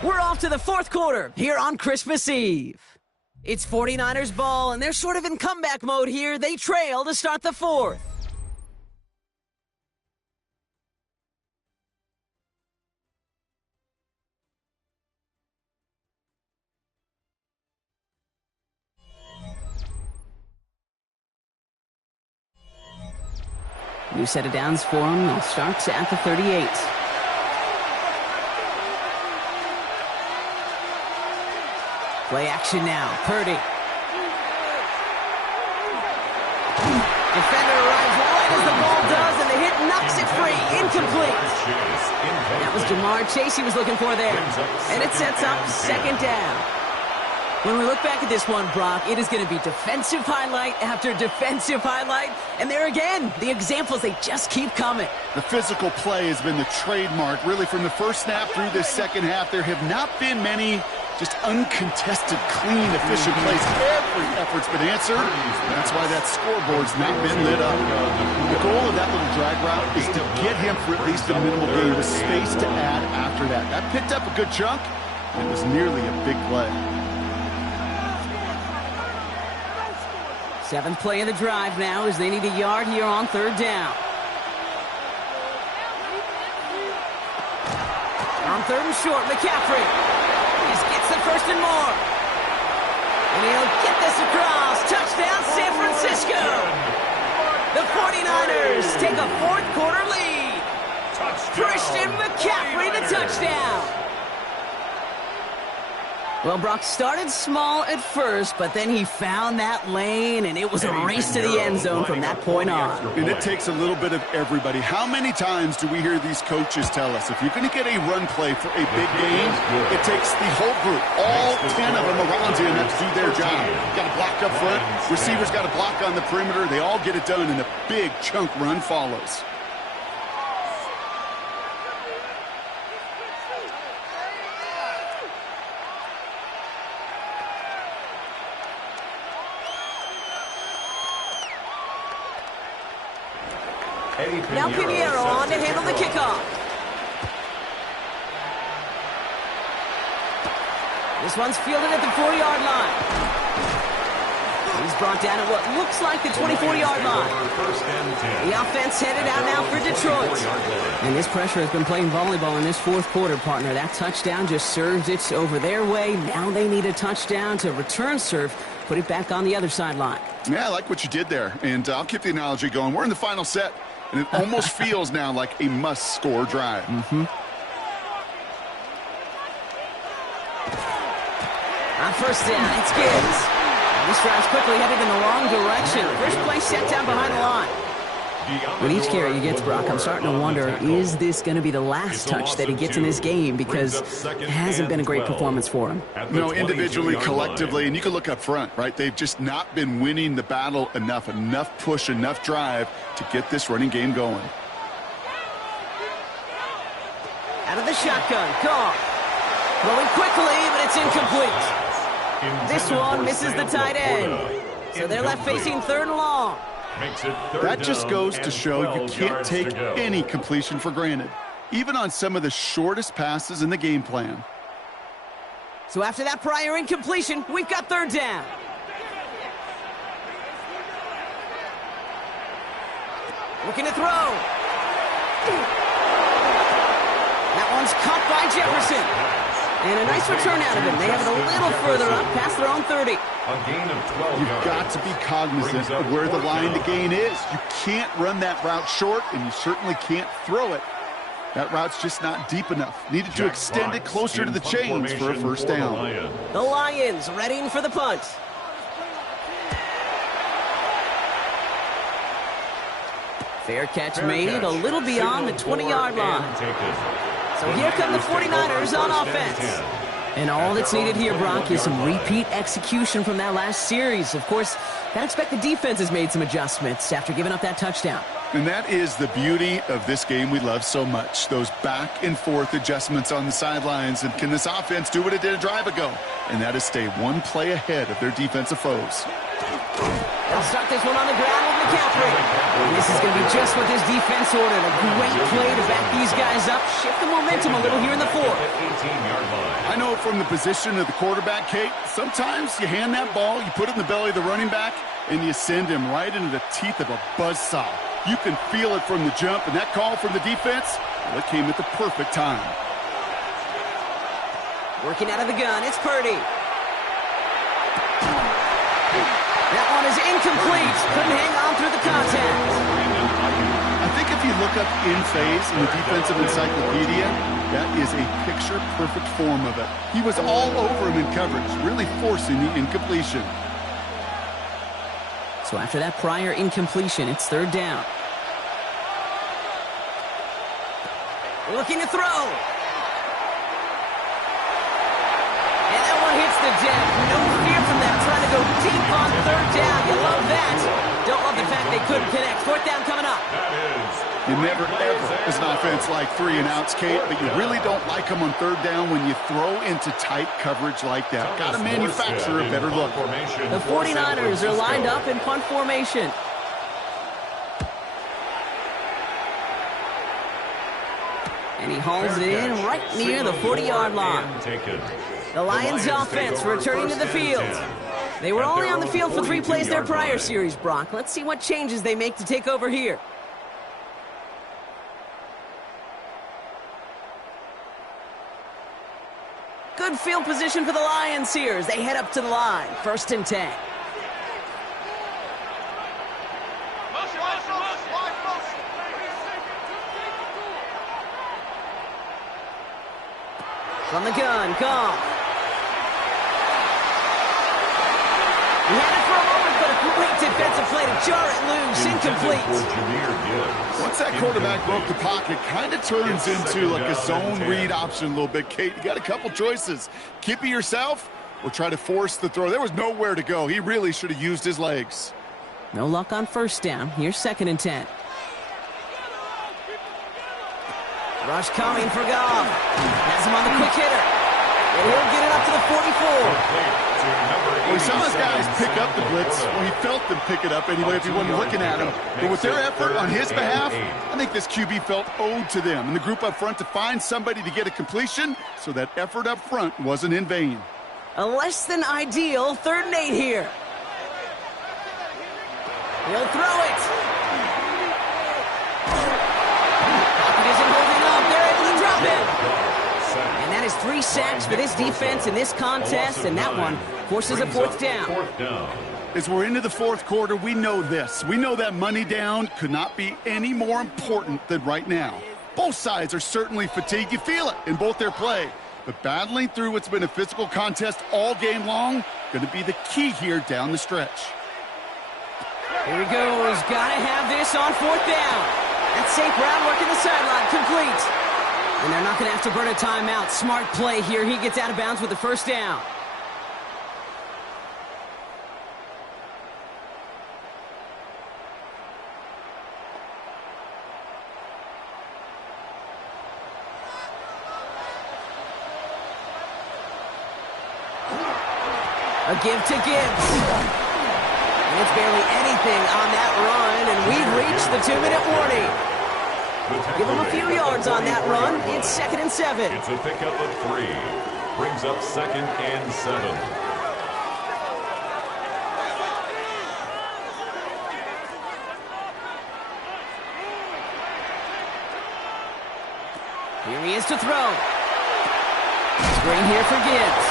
We're off to the 4th quarter here on Christmas Eve. It's 49ers ball, and they're sort of in comeback mode here. They trail to start the 4th. New set of downs for him. They'll start at the 38. Play action now. Purdy. Defender arrives right as the ball does, and the hit knocks it free. Incomplete. That was Jamar Chase he was looking for there. And it sets up 2nd down. When we look back at this one, Brock, it is going to be defensive highlight after defensive highlight. And there again, the examples, they just keep coming. The physical play has been the trademark. Really, from the first snap through this 2nd half, there have not been many just uncontested, clean, efficient plays. Every effort's been answered. That's why that scoreboard's not been lit up. The goal of that little drag route is to get him for at least a minimal gain with space to add after that. That picked up a good chunk, and it was nearly a big play. 7th play of the drive now as they need a yard here on 3rd down. On 3rd and short, McCaffrey. He gets the 1st and more. And he'll get this across. Touchdown, San Francisco. The 49ers take a fourth-quarter lead. Christian McCaffrey, the touchdown. Well, Brock started small at first, but then he found that lane, and it was a race to the end zone from that point on. And it takes a little bit of everybody. How many times do we hear these coaches tell us, if you're going to get a run play for a big game, it takes the whole group, all 10 of them around you, and to do their job. Got to block up front. Receivers got to block on the perimeter. They all get it done, and a big chunk run follows. Now Pinheiro on to handle the kickoff. This one's fielded at the 40-yard line. He's brought down at what looks like the 24-yard line. The offense headed out now for Detroit. And this pressure has been playing volleyball in this fourth quarter, partner. That touchdown just served it over their way. Now they need a touchdown to return serve, put it back on the other sideline. Yeah, I like what you did there. And I'll keep the analogy going. We're in the final set. And it almost feels now like a must-score drive. On first down, it's Gibbs. This drive's quickly headed in the wrong direction. First play set down behind the line. With each carry he gets, Brock, I'm starting to wonder, is this going to be the last touch that he gets in this game? Because it hasn't been a great performance for him. No, individually, collectively, and you can look up front, right? They've just not been winning the battle enough push, enough drive to get this running game going. Out of the shotgun, Carr. Throwing quickly, but it's incomplete. This one misses the tight end. So they're left facing third and long. That just goes to show you can't take any completion for granted, even on some of the shortest passes in the game plan. So after that prior incompletion, we've got third down. Looking to throw. That one's caught by Jefferson. And a nice return out of him. They have it a little further up, past their own 30. You've got to be cognizant of where the line to gain is. You can't run that route short, and you certainly can't throw it. That route's just not deep enough. Needed to extend it closer to the chains for a first down. The Lions readying for the punt. Fair catch made a little beyond the 20-yard line. So here come the 49ers on offense. And all that's needed here, Brock, is some repeat execution from that last series. Of course, I expect the defense has made some adjustments after giving up that touchdown. And that is the beauty of this game we love so much. Those back and forth adjustments on the sidelines. And can this offense do what it did a drive ago? And that is stay one play ahead of their defensive foes. They'll start this one on the ground with McCaffrey. And this is going to be just what this defense ordered. A great play to back these guys up. Shift the momentum a little here in the fourth. I know from the position of the quarterback, Kate, sometimes you hand that ball, you put it in the belly of the running back, and you send him right into the teeth of a buzzsaw. You can feel it from the jump, and that call from the defense, well, it came at the perfect time. Working out of the gun, it's Purdy. That one is incomplete. Couldn't hang on through the contact. I think if you look up in phase in the defensive encyclopedia, that is a picture-perfect form of it. He was all over him in coverage, really forcing the incompletion. So after that prior incompletion, it's third down. Looking to throw. And that one hits the deck. No fear from that. Trying to go deep on third down. You love that. Don't love the fact they couldn't connect. Fourth down coming up. You never, ever, as an offense, like 3 and outs, Kate, but you really don't like them on third down when you throw into tight coverage like that. Got to manufacture a better look. The 49ers are lined up in punt formation. And he hauls it in right near the 40-yard line. The Lions offense returning to the field. They were only on the field for 3 plays their prior series, Brock. Let's see what changes they make to take over here. Good field position for the Lions here as they head up to the line. 1st and 10. From the gun, Goff. He had it for a moment, but a great defensive play to jar it loose. Incomplete. Once that quarterback broke the pocket, kind of turns into like a zone read option a little bit. Kate, you got a couple choices. Keep it yourself or try to force the throw. There was nowhere to go. He really should have used his legs. No luck on 1st down. Here's 2nd and 10. Rush coming for Goff. Has him on the quick hitter. And he'll get it up to the 44. Well, some of those guys pick up the blitz. Well, he felt them pick it up anyway if he wasn't looking at him. But with their effort on his behalf, I think this QB felt owed to them and the group up front to find somebody to get a completion, so that effort up front wasn't in vain. A less than ideal 3rd and 8 here. He'll throw it. Pocket isn't holding up. They're able to drop it. And that is 3 sacks for this defense in this contest, and that one forces a 4th down. As we're into the 4th quarter, we know this. We know that money down could not be any more important than right now. Both sides are certainly fatigued. You feel it in both their play. But battling through what's been a physical contest all game long, going to be the key here down the stretch. Here he goes. Got to have this on 4th down. That's safe groundwork in the sideline. Complete. And they're not going to have to burn a timeout. Smart play here. He gets out of bounds with the 1st down. A give to Gibbs. And it's barely anything on that run, and we've reached the 2-minute warning. Give him a few yards on that run. It's 2nd and 7. It's a pickup of 3. Brings up 2nd and 7. Here he is to throw. Screen here for Gibbs.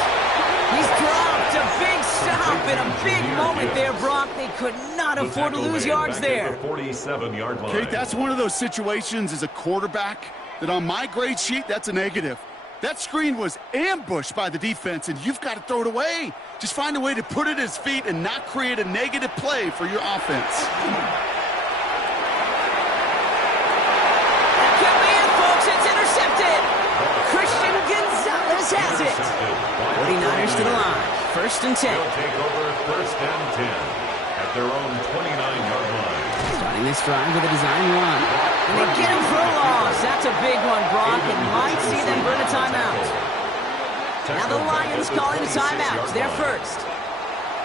He's dropped. A big stop and a big moment there, Brock. They could not afford to lose yards there. 47-yard line. Kate, that's one of those situations as a quarterback that on my grade sheet, that's a negative. That screen was ambushed by the defense, and you've got to throw it away. Just find a way to put it at his feet and not create a negative play for your offense. That could be it, folks. It's intercepted. Christian Gonzalez has it. 49ers to the line. 1st and 10. They'll take over 1st and 10 at their own 29-yard line. Starting this drive with a design run. And they get him for a loss. That's a big one, Brock, and might see them burn a timeout. Now the Lions calling a timeout. They're first.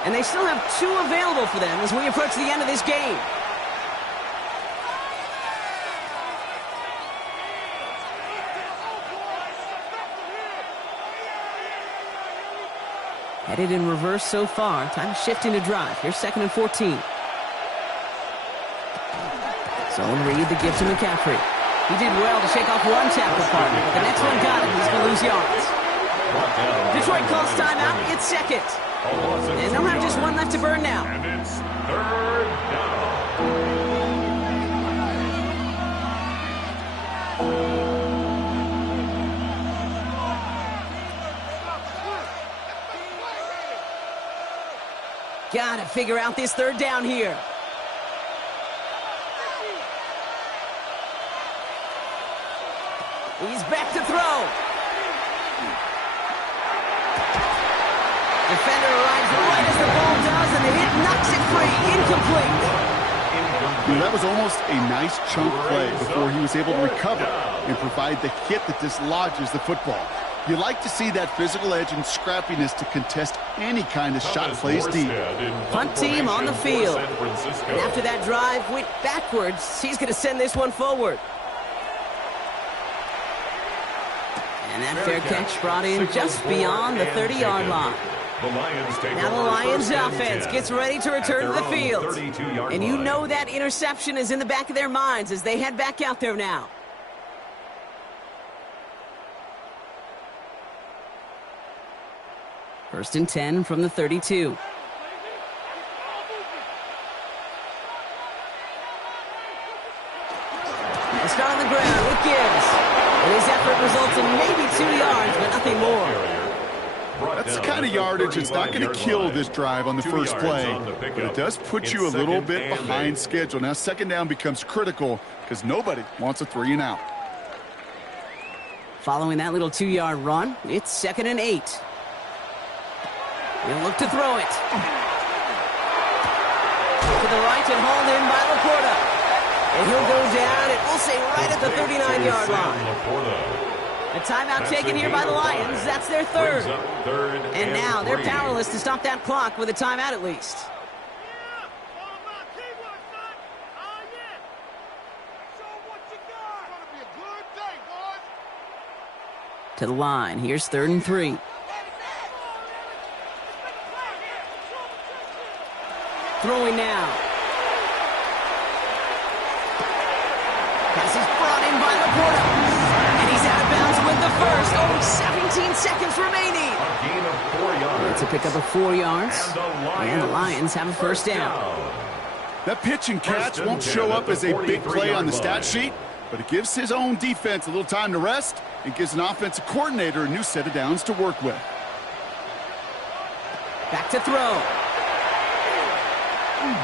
And they still have 2 available for them as we approach the end of this game. Headed in reverse so far. Time shifting to drive. Here's 2nd and 14. Zone read the gift to McCaffrey. He did well to shake off one tackle partner, but the next one got him. He's going to lose yards. Detroit calls timeout. It's 2nd. And they'll have just 1 left to burn now. And it's 3rd down. Got to figure out this 3rd down here. He's back to throw. Defender arrives right as the ball does, and the hit knocks it free. Incomplete. That was almost a nice chunk play before he was able to recover and provide the hit that dislodges the football. You like to see that physical edge and scrappiness to contest any kind of shot plays deep. Punt team on the field. And after that drive went backwards, he's going to send this one forward. And that fair catch brought in just beyond the 30-yard line. Now the Lions offense gets ready to return to the field. And you know that interception is in the back of their minds as they head back out there now. First and 10 from the 32. They'll start on the ground with Gibbs. And his effort results in maybe 2 yards, but nothing more. That's the kind of yardage that's not going to kill this drive on the first play, but it does put you a little bit behind schedule. Now second down becomes critical because nobody wants a 3 and out. Following that little 2-yard run, it's 2nd and 8. He'll look to throw it. To the right and hauled in by Laporta. And he'll go down, and we'll say right at the 39-yard line. A timeout taken here by the Lions. That's their third. And now they're powerless to stop that clock with a timeout at least. To the line. Here's 3rd and 3. Throwing now. Pass is brought in by Laporta. And he's out of bounds with the first. Only 17 seconds remaining. A gain of 4 yards. It's a pickup of 4 yards. And the Lions have a first down. That pitch and catch won't show up as a big play on the stat sheet, but it gives his own defense a little time to rest and gives an offensive coordinator a new set of downs to work with. Back to throw. That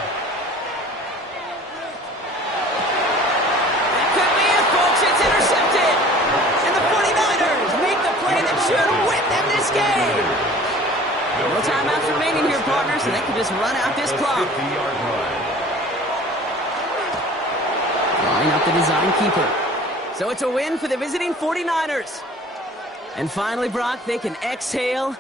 could be it, folks. It's intercepted. And the 49ers make the play that should win them this game. No timeouts remaining here, partners, so they can just run out this clock. Line up the design keeper. So it's a win for the visiting 49ers. And finally, Brock, they can exhale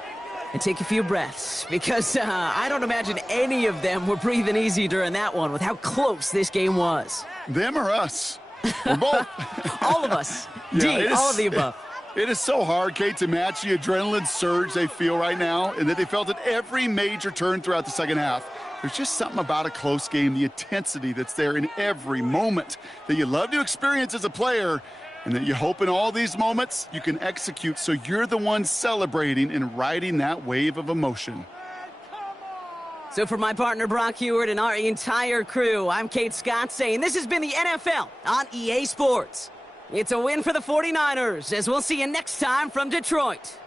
and take a few breaths, because I don't imagine any of them were breathing easy during that one with how close this game was. Them or us? We're both. All of us. Yeah, all of the above. It is so hard, Kate, to match the adrenaline surge they feel right now and that they felt at every major turn throughout the second half. There's just something about a close game, the intensity that's there in every moment that you love to experience as a player, and that you hope in all these moments you can execute so you're the one celebrating and riding that wave of emotion. So for my partner Brock Huard and our entire crew, I'm Kate Scott saying this has been the NFL on EA Sports. It's a win for the 49ers, as we'll see you next time from Detroit.